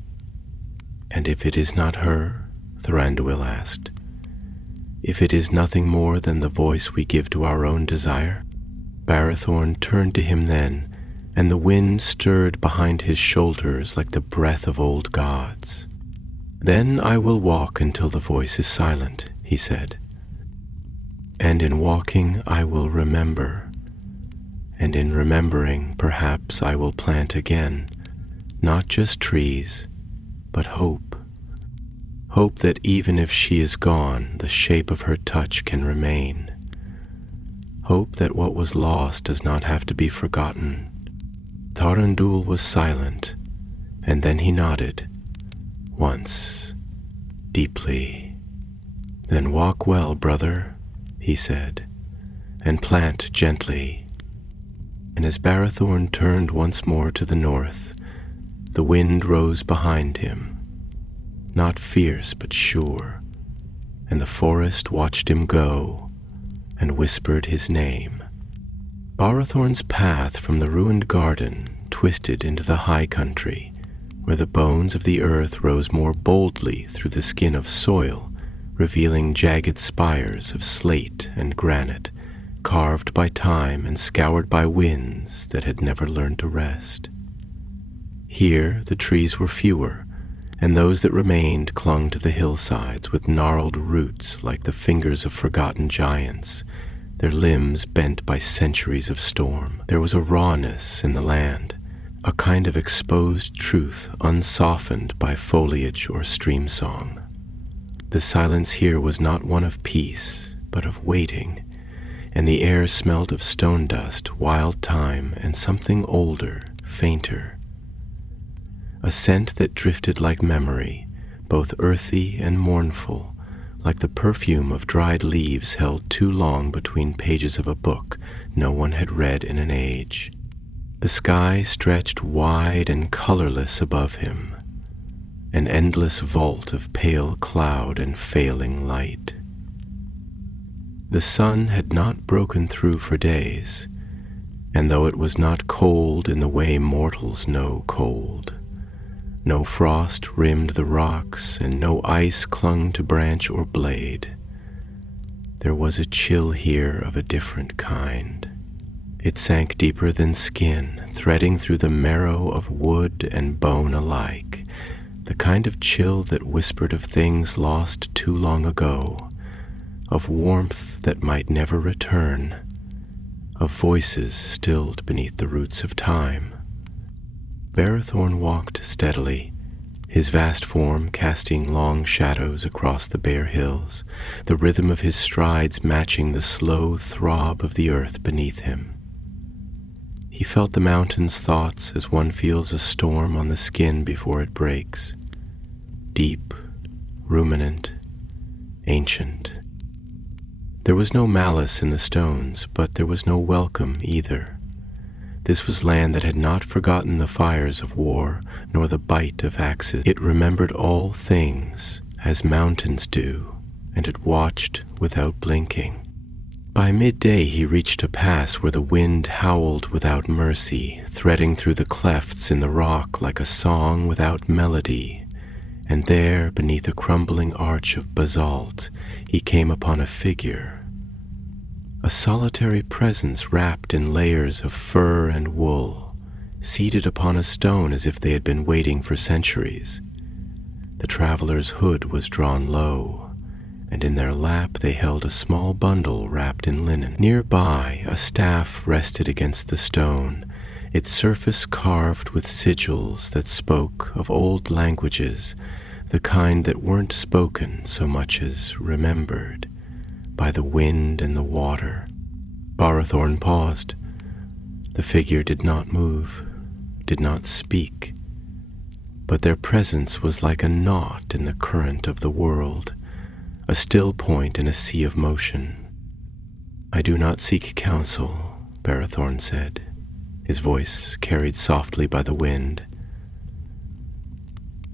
And if it is not her, Thranduil asked, if it is nothing more than the voice we give to our own desire? Barathorn turned to him then, and the wind stirred behind his shoulders like the breath of old gods. Then I will walk until the voice is silent, he said. And in walking I will remember, and in remembering perhaps I will plant again, not just trees, but hope. Hope that even if she is gone, the shape of her touch can remain. Hope that what was lost does not have to be forgotten. Thranduil was silent, and then he nodded, once, deeply. Then walk well, brother, he said, and plant gently. And as Barathorn turned once more to the north, the wind rose behind him, not fierce but sure, and the forest watched him go and whispered his name. Barathorn's path from the ruined garden twisted into the high country, where the bones of the earth rose more boldly through the skin of soil, revealing jagged spires of slate and granite, carved by time and scoured by winds that had never learned to rest. Here the trees were fewer, and those that remained clung to the hillsides with gnarled roots like the fingers of forgotten giants, their limbs bent by centuries of storm. There was a rawness in the land, a kind of exposed truth unsoftened by foliage or stream song. The silence here was not one of peace, but of waiting, and the air smelled of stone dust, wild thyme, and something older, fainter. A scent that drifted like memory, both earthy and mournful, like the perfume of dried leaves held too long between pages of a book no one had read in an age. The sky stretched wide and colorless above him, an endless vault of pale cloud and failing light. The sun had not broken through for days, and though it was not cold in the way mortals know cold, no frost rimmed the rocks, and no ice clung to branch or blade, there was a chill here of a different kind. It sank deeper than skin, threading through the marrow of wood and bone alike, the kind of chill that whispered of things lost too long ago, of warmth that might never return, of voices stilled beneath the roots of time. Barethorn walked steadily, his vast form casting long shadows across the bare hills, the rhythm of his strides matching the slow throb of the earth beneath him. He felt the mountain's thoughts as one feels a storm on the skin before it breaks, deep, ruminant, ancient. There was no malice in the stones, but there was no welcome either. This was land that had not forgotten the fires of war, nor the bite of axes. It remembered all things, as mountains do, and it watched without blinking. By midday he reached a pass where the wind howled without mercy, threading through the clefts in the rock like a song without melody, and there, beneath a crumbling arch of basalt, he came upon a figure, a solitary presence wrapped in layers of fur and wool, seated upon a stone as if they had been waiting for centuries. The traveler's hood was drawn low, and in their lap they held a small bundle wrapped in linen. Nearby, a staff rested against the stone, its surface carved with sigils that spoke of old languages, the kind that weren't spoken so much as remembered by the wind and the water. Barethorn paused. The figure did not move, did not speak, but their presence was like a knot in the current of the world, a still point in a sea of motion. "I do not seek counsel," Barethorn said, his voice carried softly by the wind,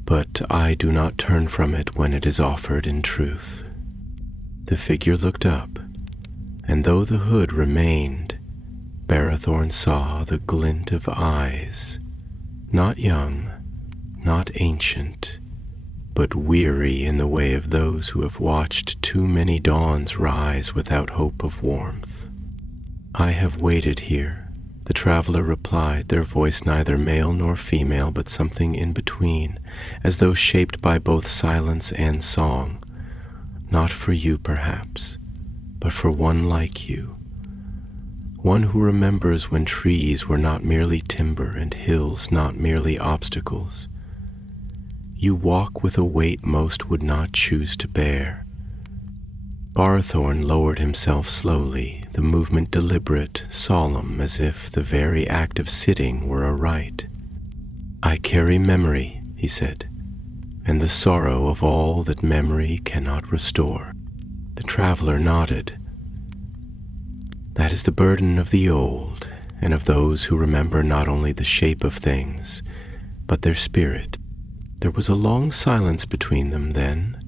"but I do not turn from it when it is offered in truth." The figure looked up, and though the hood remained, Barethorn saw the glint of eyes, not young, not ancient, but weary in the way of those who have watched too many dawns rise without hope of warmth. "I have waited here," the traveler replied, their voice neither male nor female, but something in between, as though shaped by both silence and song. "Not for you, perhaps, but for one like you, one who remembers when trees were not merely timber and hills not merely obstacles. You walk with a weight most would not choose to bear." Barethorn lowered himself slowly, the movement deliberate, solemn, as if the very act of sitting were a rite. "I carry memory," he said, "and the sorrow of all that memory cannot restore." The traveler nodded. "That is the burden of the old, and of those who remember not only the shape of things, but their spirit." There was a long silence between them then,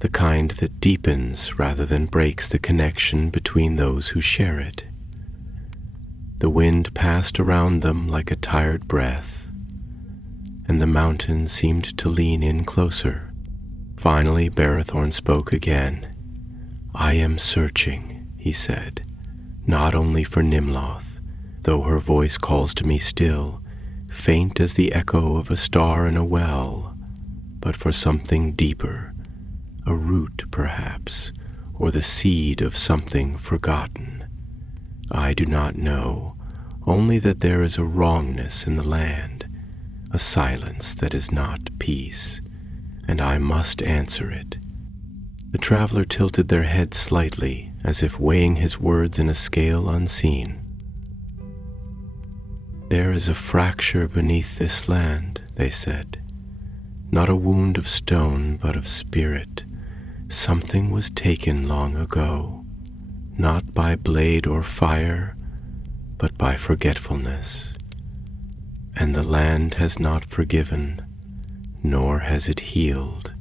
the kind that deepens rather than breaks the connection between those who share it. The wind passed around them like a tired breath, and the mountain seemed to lean in closer. Finally, Barathorn spoke again. "I am searching," he said, "not only for Nimloth, though her voice calls to me still, faint as the echo of a star in a well, but for something deeper, a root perhaps, or the seed of something forgotten. I do not know, only that there is a wrongness in the land, a silence that is not peace, and I must answer it." The traveler tilted their head slightly, as if weighing his words in a scale unseen. "There is a fracture beneath this land," they said. "Not a wound of stone, but of spirit. Something was taken long ago, not by blade or fire, but by forgetfulness. And the land has not forgiven, nor has it healed."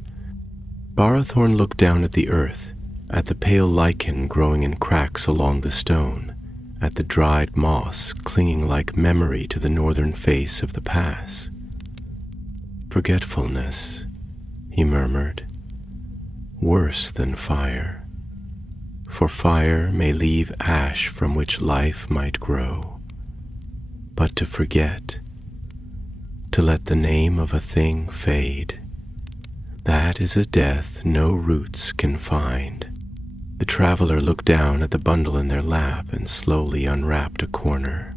Barathorn looked down at the earth, at the pale lichen growing in cracks along the stone, at the dried moss clinging like memory to the northern face of the pass. "Forgetfulness," he murmured, "worse than fire. For fire may leave ash from which life might grow. But to forget, to let the name of a thing fade, that is a death no roots can find." The traveler looked down at the bundle in their lap and slowly unwrapped a corner.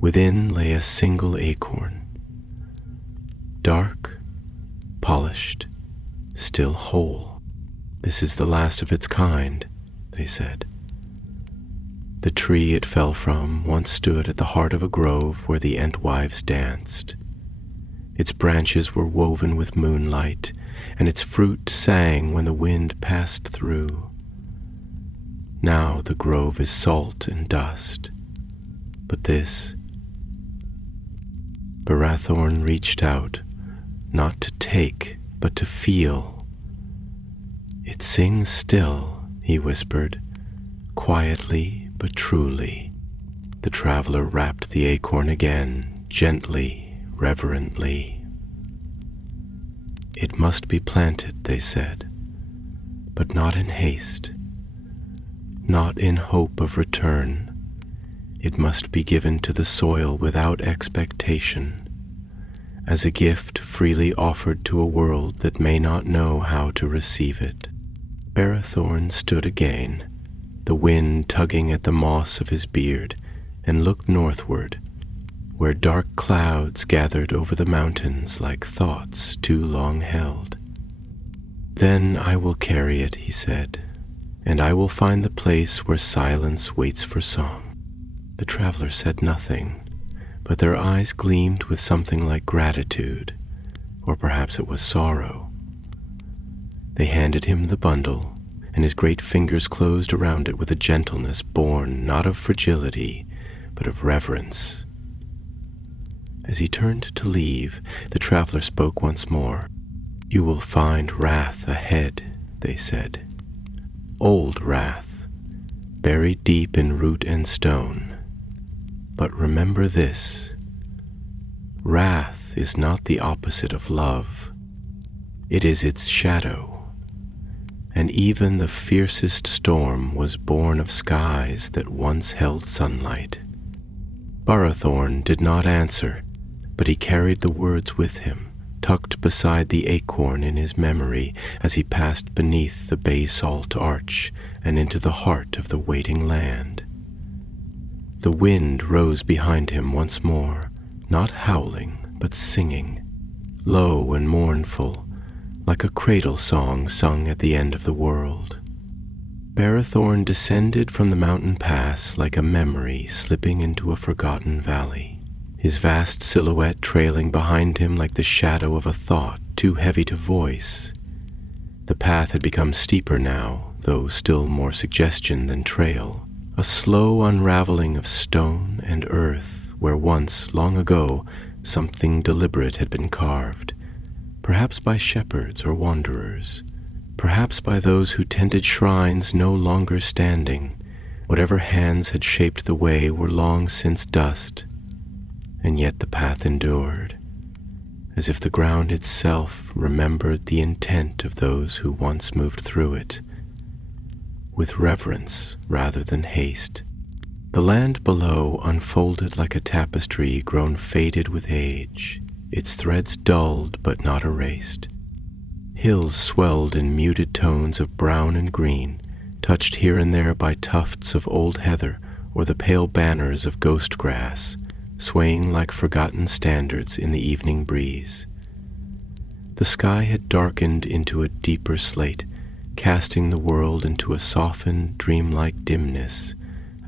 Within lay a single acorn, dark, polished, still whole. "This is the last of its kind," they said. The tree it fell from once stood at the heart of a grove where the Entwives danced. Its branches were woven with moonlight, and its fruit sang when the wind passed through. Now the grove is salt and dust, but this... Barathorn reached out, not to take, but to feel. "It sings still," he whispered, quietly but truly. The traveler wrapped the acorn again, gently, reverently. "It must be planted," they said, "but not in haste, not in hope of return. It must be given to the soil without expectation, as a gift freely offered to a world that may not know how to receive it." Barathorn stood again, the wind tugging at the moss of his beard, and looked northward, where dark clouds gathered over the mountains like thoughts too long held. "Then I will carry it," he said, "and I will find the place where silence waits for song." The traveler said nothing, but their eyes gleamed with something like gratitude, or perhaps it was sorrow. They handed him the bundle, and his great fingers closed around it with a gentleness born not of fragility, but of reverence. As he turned to leave, the traveler spoke once more. "You will find wrath ahead," they said. "Old wrath, buried deep in root and stone. But remember this: wrath is not the opposite of love. It is its shadow. And even the fiercest storm was born of skies that once held sunlight." Barathorn did not answer, but he carried the words with him, tucked beside the acorn in his memory as he passed beneath the basalt arch and into the heart of the waiting land. The wind rose behind him once more, not howling, but singing, low and mournful, like a cradle song sung at the end of the world. Barathorn descended from the mountain pass like a memory slipping into a forgotten valley, his vast silhouette trailing behind him like the shadow of a thought too heavy to voice. The path had become steeper now, though still more suggestion than trail, a slow unraveling of stone and earth where once, long ago, something deliberate had been carved, perhaps by shepherds or wanderers, perhaps by those who tended shrines no longer standing. Whatever hands had shaped the way were long since dust, and yet the path endured, as if the ground itself remembered the intent of those who once moved through it, with reverence rather than haste. The land below unfolded like a tapestry grown faded with age, its threads dulled but not erased. Hills swelled in muted tones of brown and green, touched here and there by tufts of old heather or the pale banners of ghost grass, swaying like forgotten standards in the evening breeze. The sky had darkened into a deeper slate, casting the world into a softened, dreamlike dimness,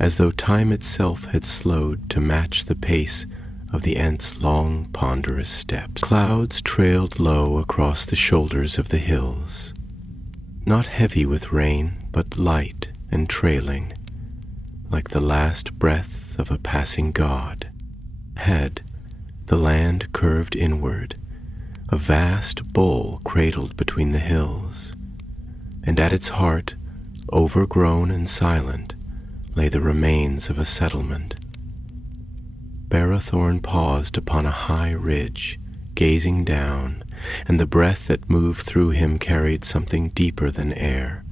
as though time itself had slowed to match the pace of the Ent's long, ponderous steps. Clouds trailed low across the shoulders of the hills, not heavy with rain, but light and trailing, like the last breath of a passing god. Ahead, the land curved inward, a vast bowl cradled between the hills, and at its heart, overgrown and silent, lay the remains of a settlement. Barrothorn paused upon a high ridge, gazing down, and the breath that moved through him carried something deeper than air,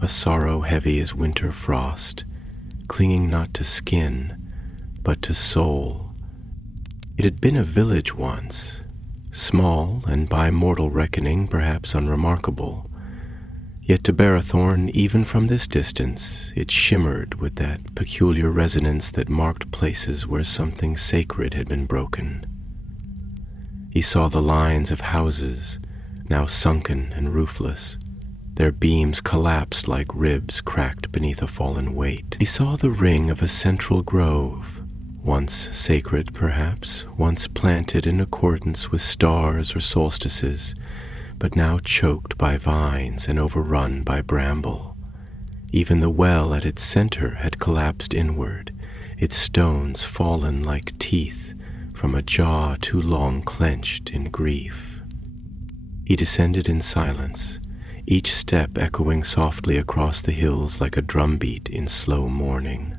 a sorrow heavy as winter frost, clinging not to skin, but to soul. It had been a village once, small and by mortal reckoning perhaps unremarkable. Yet to Barrothorn, even from this distance, it shimmered with that peculiar resonance that marked places where something sacred had been broken. He saw the lines of houses, now sunken and roofless, their beams collapsed like ribs cracked beneath a fallen weight. He saw the ring of a central grove, once sacred perhaps, once planted in accordance with stars or solstices, but now choked by vines and overrun by bramble. Even the well at its center had collapsed inward, its stones fallen like teeth from a jaw too long clenched in grief. He descended in silence, each step echoing softly across the hills like a drumbeat in slow mourning.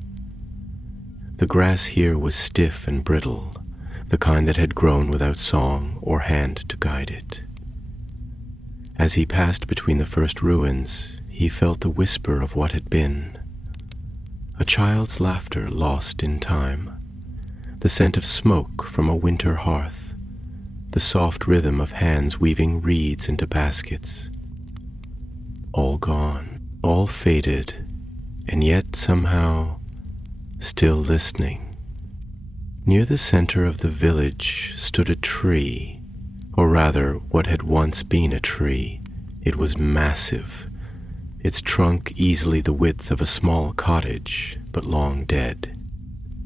The grass here was stiff and brittle, the kind that had grown without song or hand to guide it. As he passed between the first ruins, he felt the whisper of what had been. A child's laughter lost in time, the scent of smoke from a winter hearth, the soft rhythm of hands weaving reeds into baskets. All gone, all faded, and yet somehow still listening. Near the center of the village stood a tree, or rather what had once been a tree. It was massive, its trunk easily the width of a small cottage, but long dead.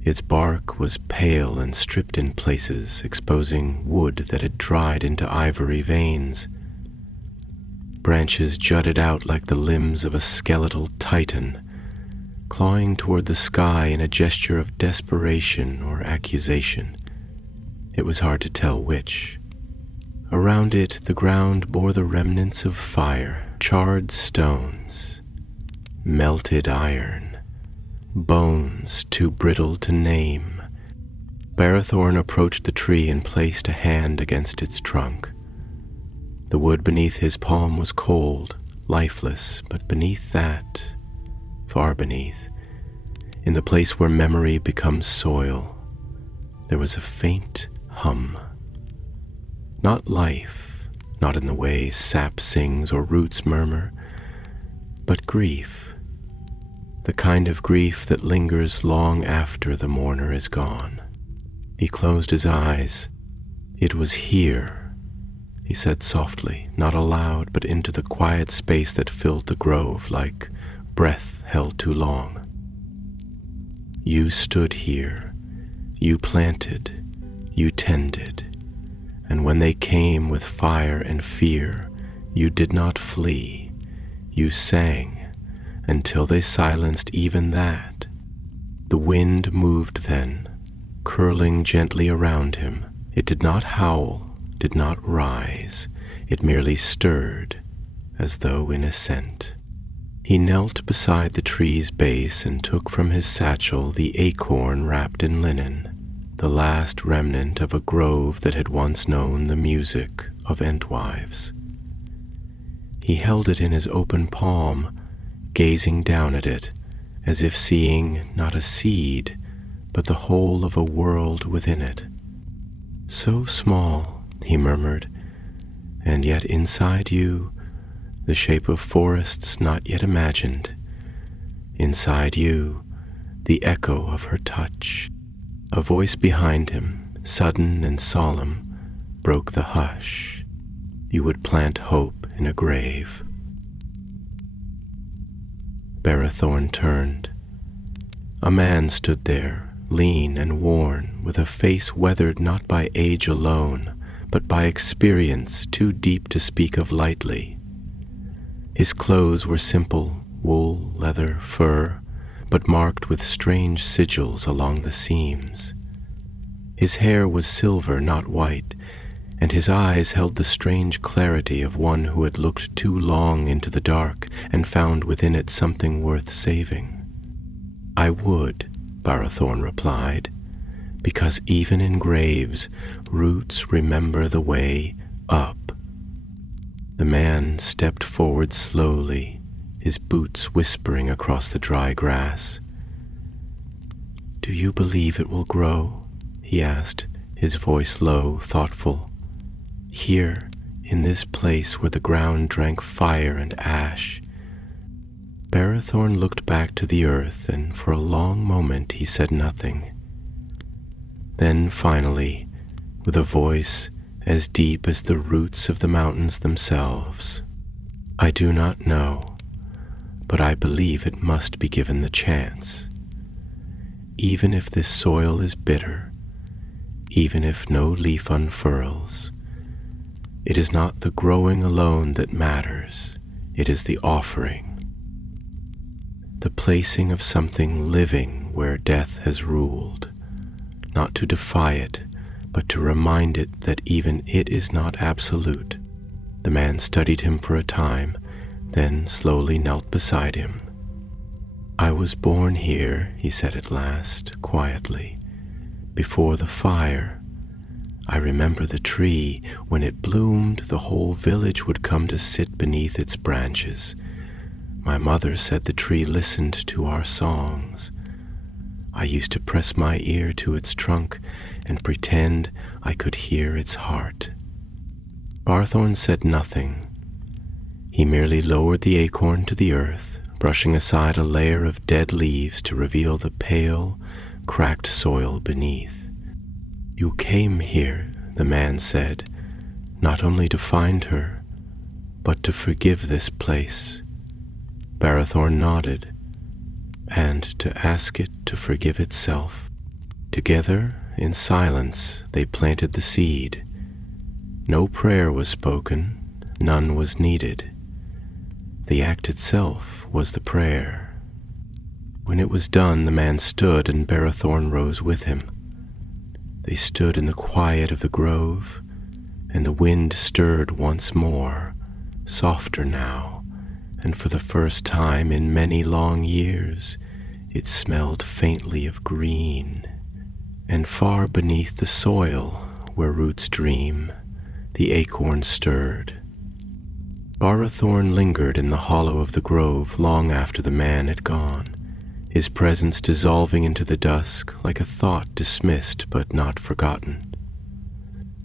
Its bark was pale and stripped in places, exposing wood that had dried into ivory veins. Branches jutted out like the limbs of a skeletal titan, clawing toward the sky in a gesture of desperation or accusation. It was hard to tell which. Around it, the ground bore the remnants of fire, charred stones, melted iron, bones too brittle to name. Barrothorn approached the tree and placed a hand against its trunk. The wood beneath his palm was cold, lifeless, but beneath that, far beneath, in the place where memory becomes soil, there was a faint hum. Not life, not in the way sap sings or roots murmur, but grief, the kind of grief that lingers long after the mourner is gone. He closed his eyes. It was here, he said softly, not aloud, but into the quiet space that filled the grove like breath held too long. You stood here, you planted, you tended, and when they came with fire and fear, you did not flee. You sang until they silenced even that. The wind moved then, curling gently around him. It did not howl, did not rise. It merely stirred, as though in assent. He knelt beside the tree's base and took from his satchel the acorn wrapped in linen. the last remnant of a grove that had once known the music of Entwives. He held it in his open palm, gazing down at it, as if seeing not a seed, but the whole of a world within it. So small, he murmured, and yet inside you, the shape of forests not yet imagined. Inside you, the echo of her touch. A voice behind him, sudden and solemn, broke the hush. You would plant hope in a grave. Barrethorn turned. A man stood there, lean and worn, with a face weathered not by age alone, but by experience too deep to speak of lightly. His clothes were simple, wool, leather, fur, but marked with strange sigils along the seams. His hair was silver, not white, and his eyes held the strange clarity of one who had looked too long into the dark and found within it something worth saving. "I would," Barrethorn replied, "because even in graves, roots remember the way up." The man stepped forward slowly, his boots whispering across the dry grass. "Do you believe it will grow?" he asked, his voice low, thoughtful. "Here, in this place where the ground drank fire and ash." Barrethorn looked back to the earth, and for a long moment he said nothing. Then finally, with a voice as deep as the roots of the mountains themselves, "I do not know, but I believe it must be given the chance. Even if this soil is bitter, even if no leaf unfurls, it is not the growing alone that matters, it is the offering. The placing of something living where death has ruled, not to defy it, but to remind it that even it is not absolute." The man studied him for a time, then slowly knelt beside him. "I was born here," he said at last, quietly, "before the fire. I remember the tree. When it bloomed, the whole village would come to sit beneath its branches. My mother said the tree listened to our songs. I used to press my ear to its trunk and pretend I could hear its heart." Barthorn said nothing. He merely lowered the acorn to the earth, brushing aside a layer of dead leaves to reveal the pale, cracked soil beneath. "You came here," the man said, "not only to find her, but to forgive this place." Barrethorn nodded, "And to ask it to forgive itself." Together, in silence, they planted the seed. No prayer was spoken, none was needed. The act itself was the prayer. When it was done, the man stood and Barrethorn rose with him. They stood in the quiet of the grove, and the wind stirred once more, softer now, and for the first time in many long years, it smelled faintly of green. And far beneath the soil, where roots dream, the acorn stirred. Barrethorn lingered in the hollow of the grove long after the man had gone, his presence dissolving into the dusk like a thought dismissed but not forgotten.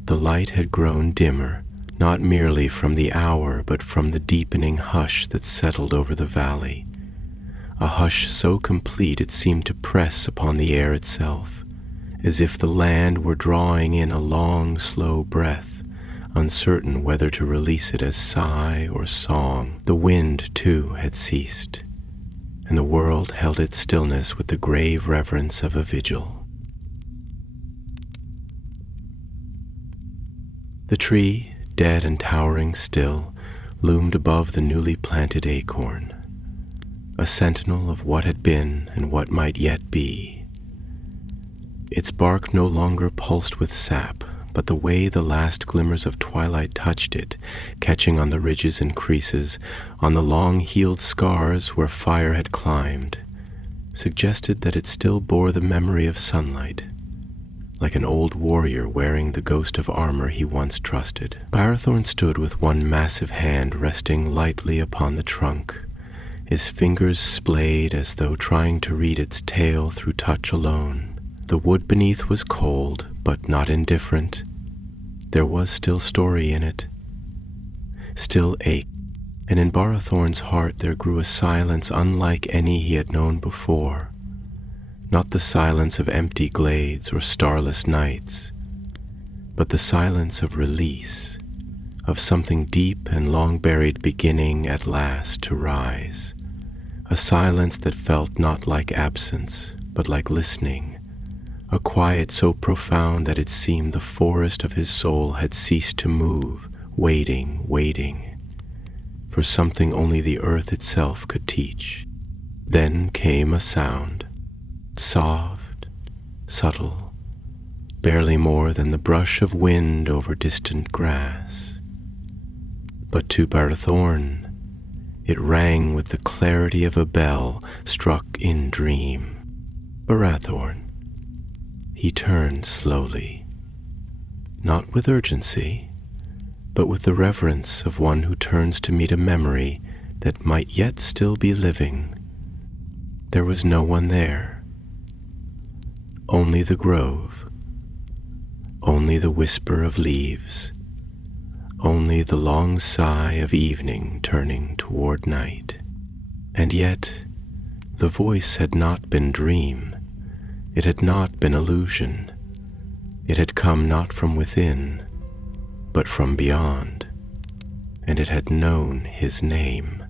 The light had grown dimmer, not merely from the hour but from the deepening hush that settled over the valley, a hush so complete it seemed to press upon the air itself, as if the land were drawing in a long, slow breath, uncertain whether to release it as sigh or song. The wind, too, had ceased, and the world held its stillness with the grave reverence of a vigil. The tree, dead and towering still, loomed above the newly planted acorn, a sentinel of what had been and what might yet be. Its bark no longer pulsed with sap, but the way the last glimmers of twilight touched it, catching on the ridges and creases, on the long-healed scars where fire had climbed, suggested that it still bore the memory of sunlight, like an old warrior wearing the ghost of armor he once trusted. Barathorn stood with one massive hand resting lightly upon the trunk, his fingers splayed as though trying to read its tale through touch alone. The wood beneath was cold, but not indifferent. There was still story in it, still ache, and in Barathorn's heart there grew a silence unlike any he had known before. Not the silence of empty glades or starless nights, but the silence of release, of something deep and long buried beginning at last to rise. A silence that felt not like absence, but like listening, a quiet so profound that it seemed the forest of his soul had ceased to move, waiting, for something only the earth itself could teach. Then came a sound, soft, subtle, barely more than the brush of wind over distant grass. But to Barathorn, it rang with the clarity of a bell struck in dream. Barathorn. He turned slowly, not with urgency, but with the reverence of one who turns to meet a memory that might yet still be living. There was no one there. Only the grove, only the whisper of leaves, only the long sigh of evening turning toward night. And yet, the voice had not been dream. It had not been illusion. It had come not from within, but from beyond, and it had known his name.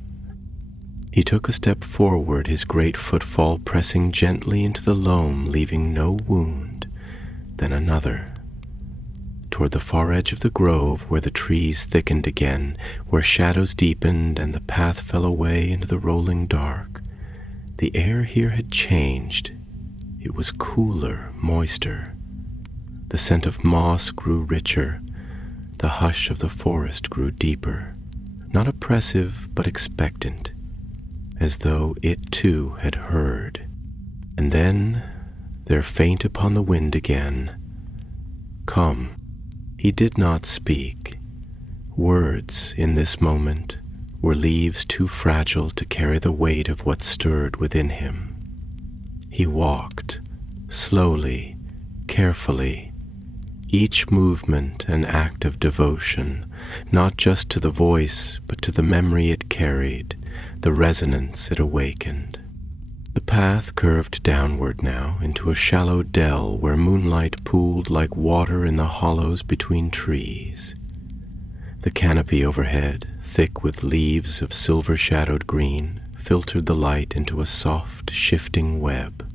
He took a step forward, his great footfall pressing gently into the loam, leaving no wound, then another, toward the far edge of the grove where the trees thickened again, where shadows deepened and the path fell away into the rolling dark. The air here had changed. It was cooler, moister. The scent of moss grew richer. The hush of the forest grew deeper, not oppressive but expectant, as though it too had heard. And then there faint upon the wind again. Come. He did not speak. Words in this moment were leaves too fragile to carry the weight of what stirred within him. He walked, slowly, carefully, each movement an act of devotion, not just to the voice, but to the memory it carried, the resonance it awakened. The path curved downward now into a shallow dell where moonlight pooled like water in the hollows between trees. The canopy overhead, thick with leaves of silver-shadowed green, filtered the light into a soft, shifting web.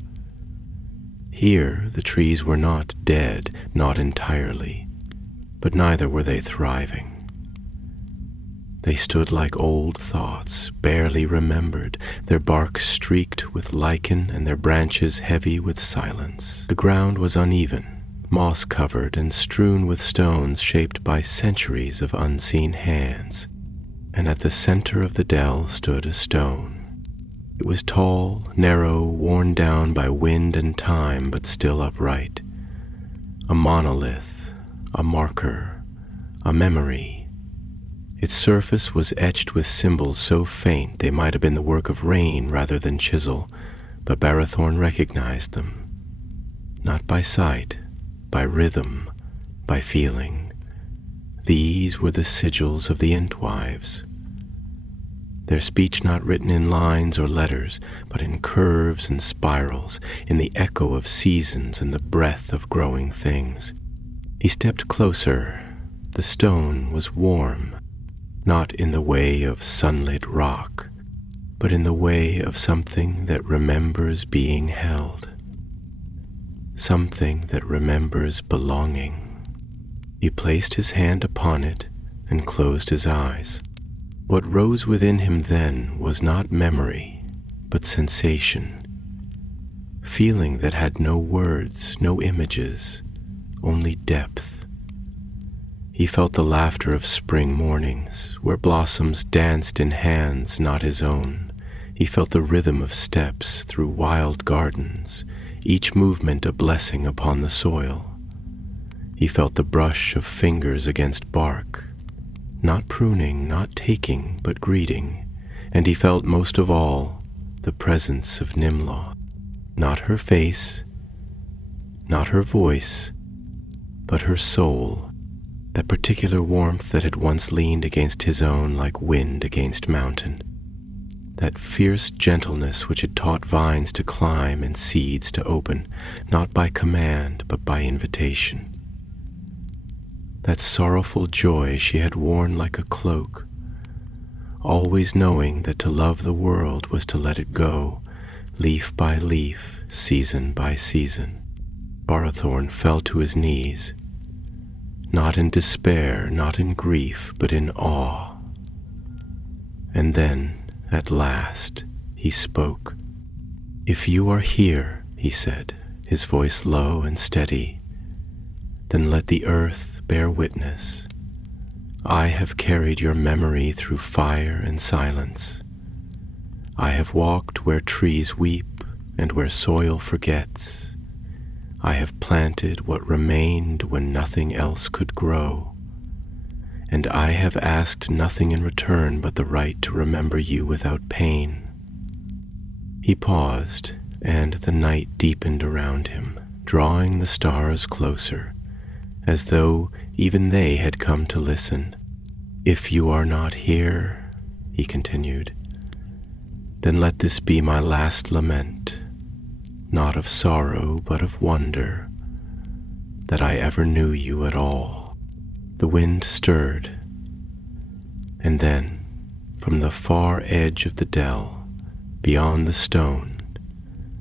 Here the trees were not dead, not entirely, but neither were they thriving. They stood like old thoughts, barely remembered, their bark streaked with lichen and their branches heavy with silence. The ground was uneven, moss-covered and strewn with stones shaped by centuries of unseen hands, and at the center of the dell stood a stone. It was tall, narrow, worn down by wind and time, but still upright. A monolith, a marker, a memory. Its surface was etched with symbols so faint they might have been the work of rain rather than chisel, but Barathorn recognized them. Not by sight, by rhythm, by feeling. These were the sigils of the Entwives. Their speech not written in lines or letters, but in curves and spirals, in the echo of seasons and the breath of growing things. He stepped closer. The stone was warm, not in the way of sunlit rock, but in the way of something that remembers being held, something that remembers belonging. He placed his hand upon it and closed his eyes. What rose within him then was not memory, but sensation, feeling that had no words, no images, only depth. He felt the laughter of spring mornings, where blossoms danced in hands not his own. He felt the rhythm of steps through wild gardens, each movement a blessing upon the soil. He felt the brush of fingers against bark, not pruning, not taking, but greeting, and he felt most of all the presence of Nimloth. Not her face, not her voice, but her soul, that particular warmth that had once leaned against his own like wind against mountain, that fierce gentleness which had taught vines to climb and seeds to open, not by command but by invitation. That sorrowful joy she had worn like a cloak, always knowing that to love the world was to let it go, leaf by leaf, season by season. Barthorn fell to his knees, not in despair, not in grief, but in awe. And then, at last, he spoke. "If you are here," he said, his voice low and steady, "then let the earth bear witness. I have carried your memory through fire and silence. I have walked where trees weep and where soil forgets. I have planted what remained when nothing else could grow. And I have asked nothing in return but the right to remember you without pain." He paused, and the night deepened around him, drawing the stars closer, as though even they had come to listen. "If you are not here," he continued, "then let this be my last lament, not of sorrow but of wonder, that I ever knew you at all." The wind stirred, and then, from the far edge of the dell, beyond the stone,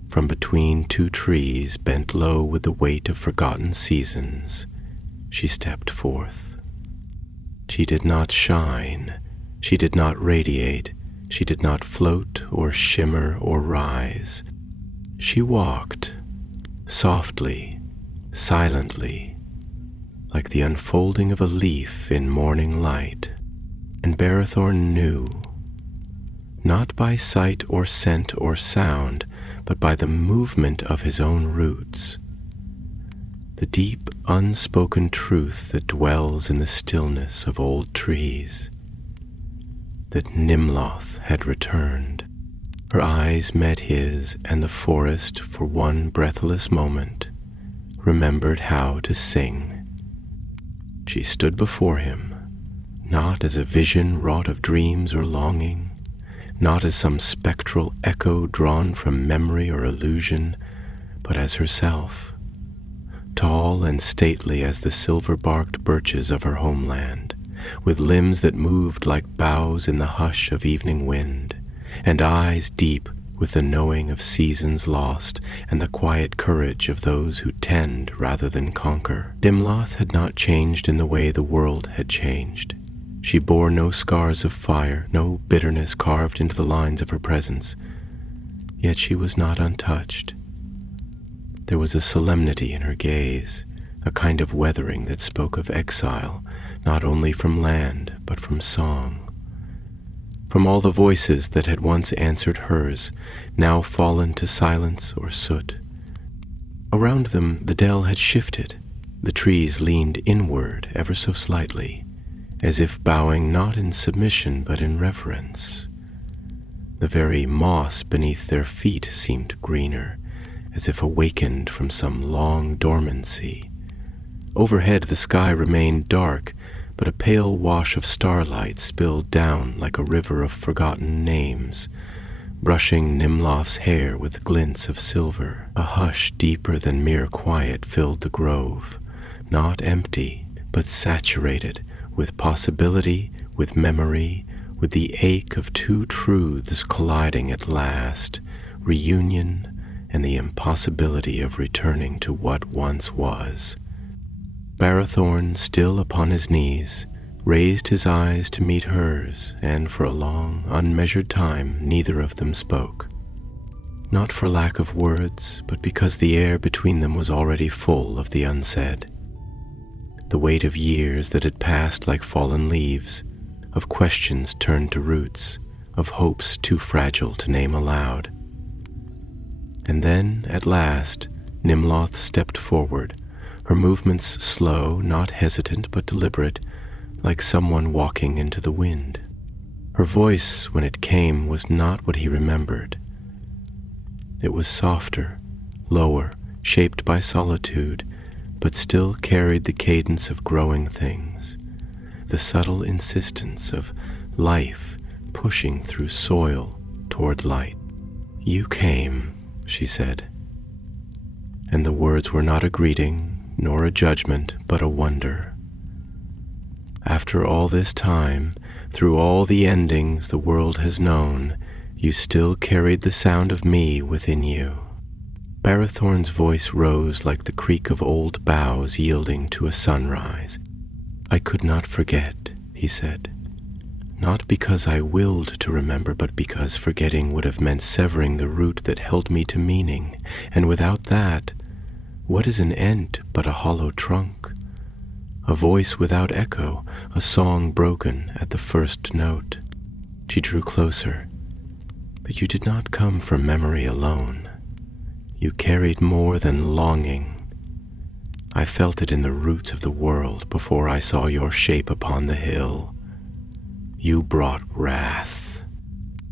from between two trees bent low with the weight of forgotten seasons, she stepped forth. She did not shine, she did not radiate, she did not float or shimmer or rise. She walked, softly, silently, like the unfolding of a leaf in morning light, and Barthorn knew, not by sight or scent or sound, but by the movement of his own roots, the deep, unspoken truth that dwells in the stillness of old trees, that Nimloth had returned. Her eyes met his, and the forest, for one breathless moment, remembered how to sing. She stood before him, not as a vision wrought of dreams or longing, not as some spectral echo drawn from memory or illusion, but as herself, tall and stately as the silver-barked birches of her homeland, with limbs that moved like boughs in the hush of evening wind, and eyes deep with the knowing of seasons lost and the quiet courage of those who tend rather than conquer. Nimloth had not changed in the way the world had changed. She bore no scars of fire, no bitterness carved into the lines of her presence, yet she was not untouched. There was a solemnity in her gaze, a kind of weathering that spoke of exile, not only from land, but from song. From all the voices that had once answered hers, now fallen to silence or soot. Around them the dell had shifted, the trees leaned inward ever so slightly, as if bowing not in submission but in reverence. The very moss beneath their feet seemed greener, as if awakened from some long dormancy. Overhead the sky remained dark, but a pale wash of starlight spilled down like a river of forgotten names, brushing Nimloth's hair with glints of silver. A hush deeper than mere quiet filled the grove, not empty, but saturated with possibility, with memory, with the ache of two truths colliding at last, reunion and the impossibility of returning to what once was. Barthorn, still upon his knees, raised his eyes to meet hers, and for a long, unmeasured time neither of them spoke. Not for lack of words, but because the air between them was already full of the unsaid. The weight of years that had passed like fallen leaves, of questions turned to roots, of hopes too fragile to name aloud. And then, at last, Nimloth stepped forward, her movements slow, not hesitant but deliberate, like someone walking into the wind. Her voice, when it came, was not what he remembered. It was softer, lower, shaped by solitude, but still carried the cadence of growing things, the subtle insistence of life pushing through soil toward light. "You came," she said, and the words were not a greeting nor a judgment, but a wonder. "After all this time, through all the endings the world has known, you still carried the sound of me within you." Barathorn's voice rose like the creak of old boughs yielding to a sunrise. "I could not forget," he said. "Not because I willed to remember, but because forgetting would have meant severing the root that held me to meaning, and without that, what is an ent but a hollow trunk? A voice without echo, a song broken at the first note." She drew closer. "But you did not come from memory alone. You carried more than longing. I felt it in the roots of the world before I saw your shape upon the hill. You brought wrath."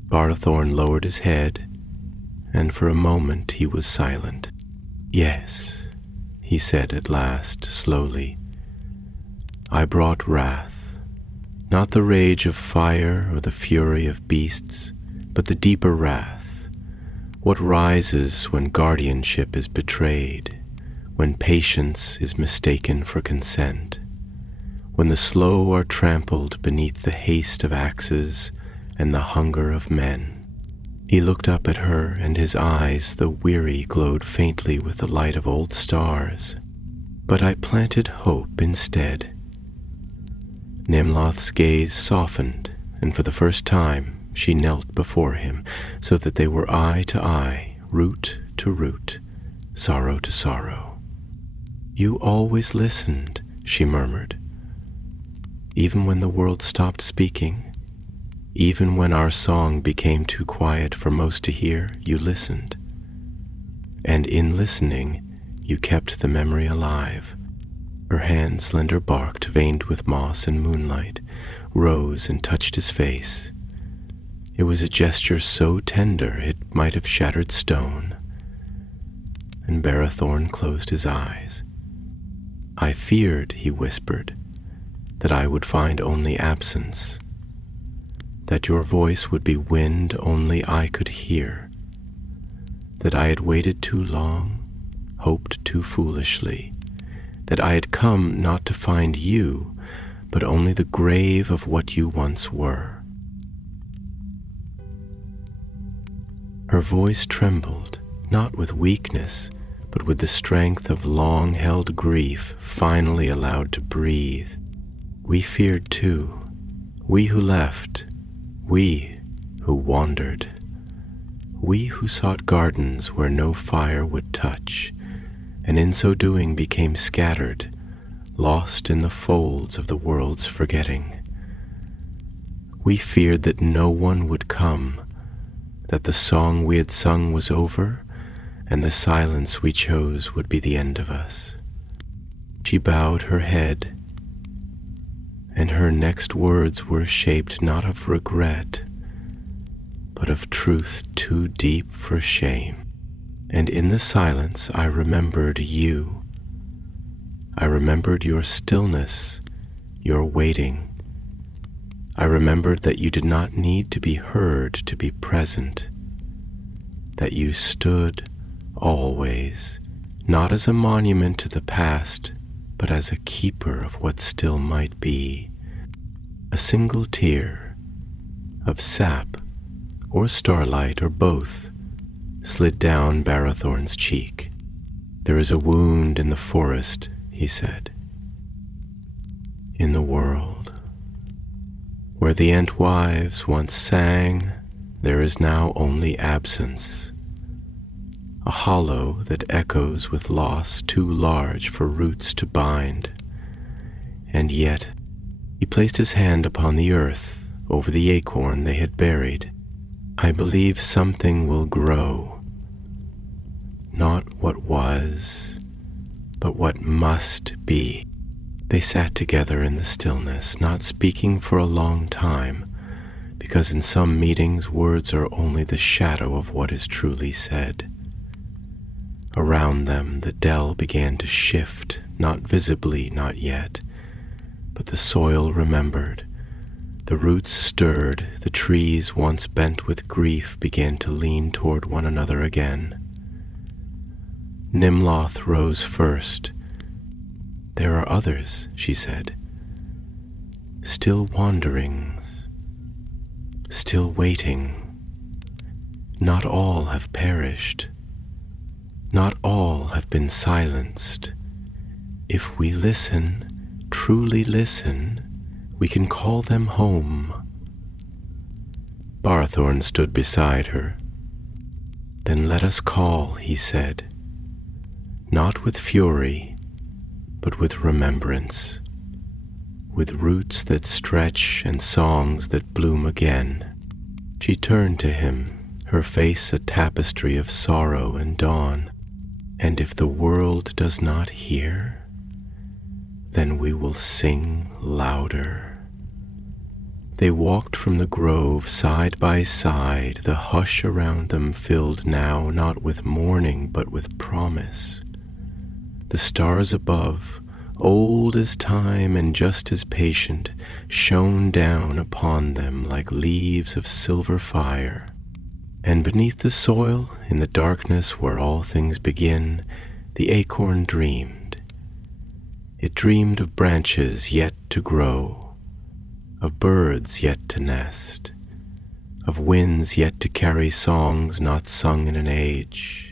Barathorn lowered his head, and for a moment he was silent. "Yes," he said at last, slowly. "I brought wrath, not the rage of fire or the fury of beasts, but the deeper wrath, what rises when guardianship is betrayed, when patience is mistaken for consent, when the slow are trampled beneath the haste of axes and the hunger of men." He looked up at her, and his eyes, though weary, glowed faintly with the light of old stars. "But I planted hope instead." Nimloth's gaze softened, and for the first time she knelt before him, so that they were eye to eye, root to root, sorrow to sorrow. "You always listened," she murmured. "Even when the world stopped speaking, even when our song became too quiet for most to hear, you listened. And in listening, you kept the memory alive." Her hand, slender barked, veined with moss and moonlight, rose and touched his face. It was a gesture so tender it might have shattered stone. And Barathorn closed his eyes. "I feared," he whispered, "that I would find only absence, that your voice would be wind only I could hear, that I had waited too long, hoped too foolishly, that I had come not to find you, but only the grave of what you once were." Her voice trembled, not with weakness, but with the strength of long-held grief finally allowed to breathe. "We feared too, we who left, we who wandered, we who sought gardens where no fire would touch, and in so doing became scattered, lost in the folds of the world's forgetting. We feared that no one would come, that the song we had sung was over, and the silence we chose would be the end of us." She bowed her head, and her next words were shaped not of regret, but of truth too deep for shame. "And in the silence I remembered you. I remembered your stillness, your waiting. I remembered that you did not need to be heard to be present, that you stood always, not as a monument to the past, but as a keeper of what still might be. A single tear, of sap or starlight or both, slid down Barathorn's cheek. "There is a wound in the forest," he said. "In the world. Where the Entwives once sang, there is now only absence. A hollow that echoes with loss too large for roots to bind. And yet," he placed his hand upon the earth over the acorn they had buried, "I believe something will grow. Not what was, but what must be. They sat together in the stillness, not speaking for a long time, because in some meetings words are only the shadow of what is truly said. Around them the dell began to shift, not visibly, not yet, but the soil remembered. The roots stirred, the trees, once bent with grief, began to lean toward one another again. Nimloth rose first. "There are others," she said, "still wanderings, still waiting. Not all have perished. Not all have been silenced. If we listen, truly listen, we can call them home." Barthorn stood beside her. "Then let us call," he said, "not with fury, but with remembrance, with roots that stretch and songs that bloom again." She turned to him, her face a tapestry of sorrow and dawn. "And if the world does not hear, then we will sing louder." They walked from the grove side by side, the hush around them filled now not with mourning but with promise. The stars above, old as time and just as patient, shone down upon them like leaves of silver fire. And beneath the soil, in the darkness where all things begin, the acorn dreamed. It dreamed of branches yet to grow, of birds yet to nest, of winds yet to carry songs not sung in an age.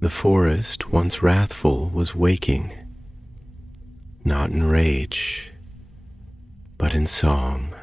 The forest, once wrathful, was waking, not in rage, but in song.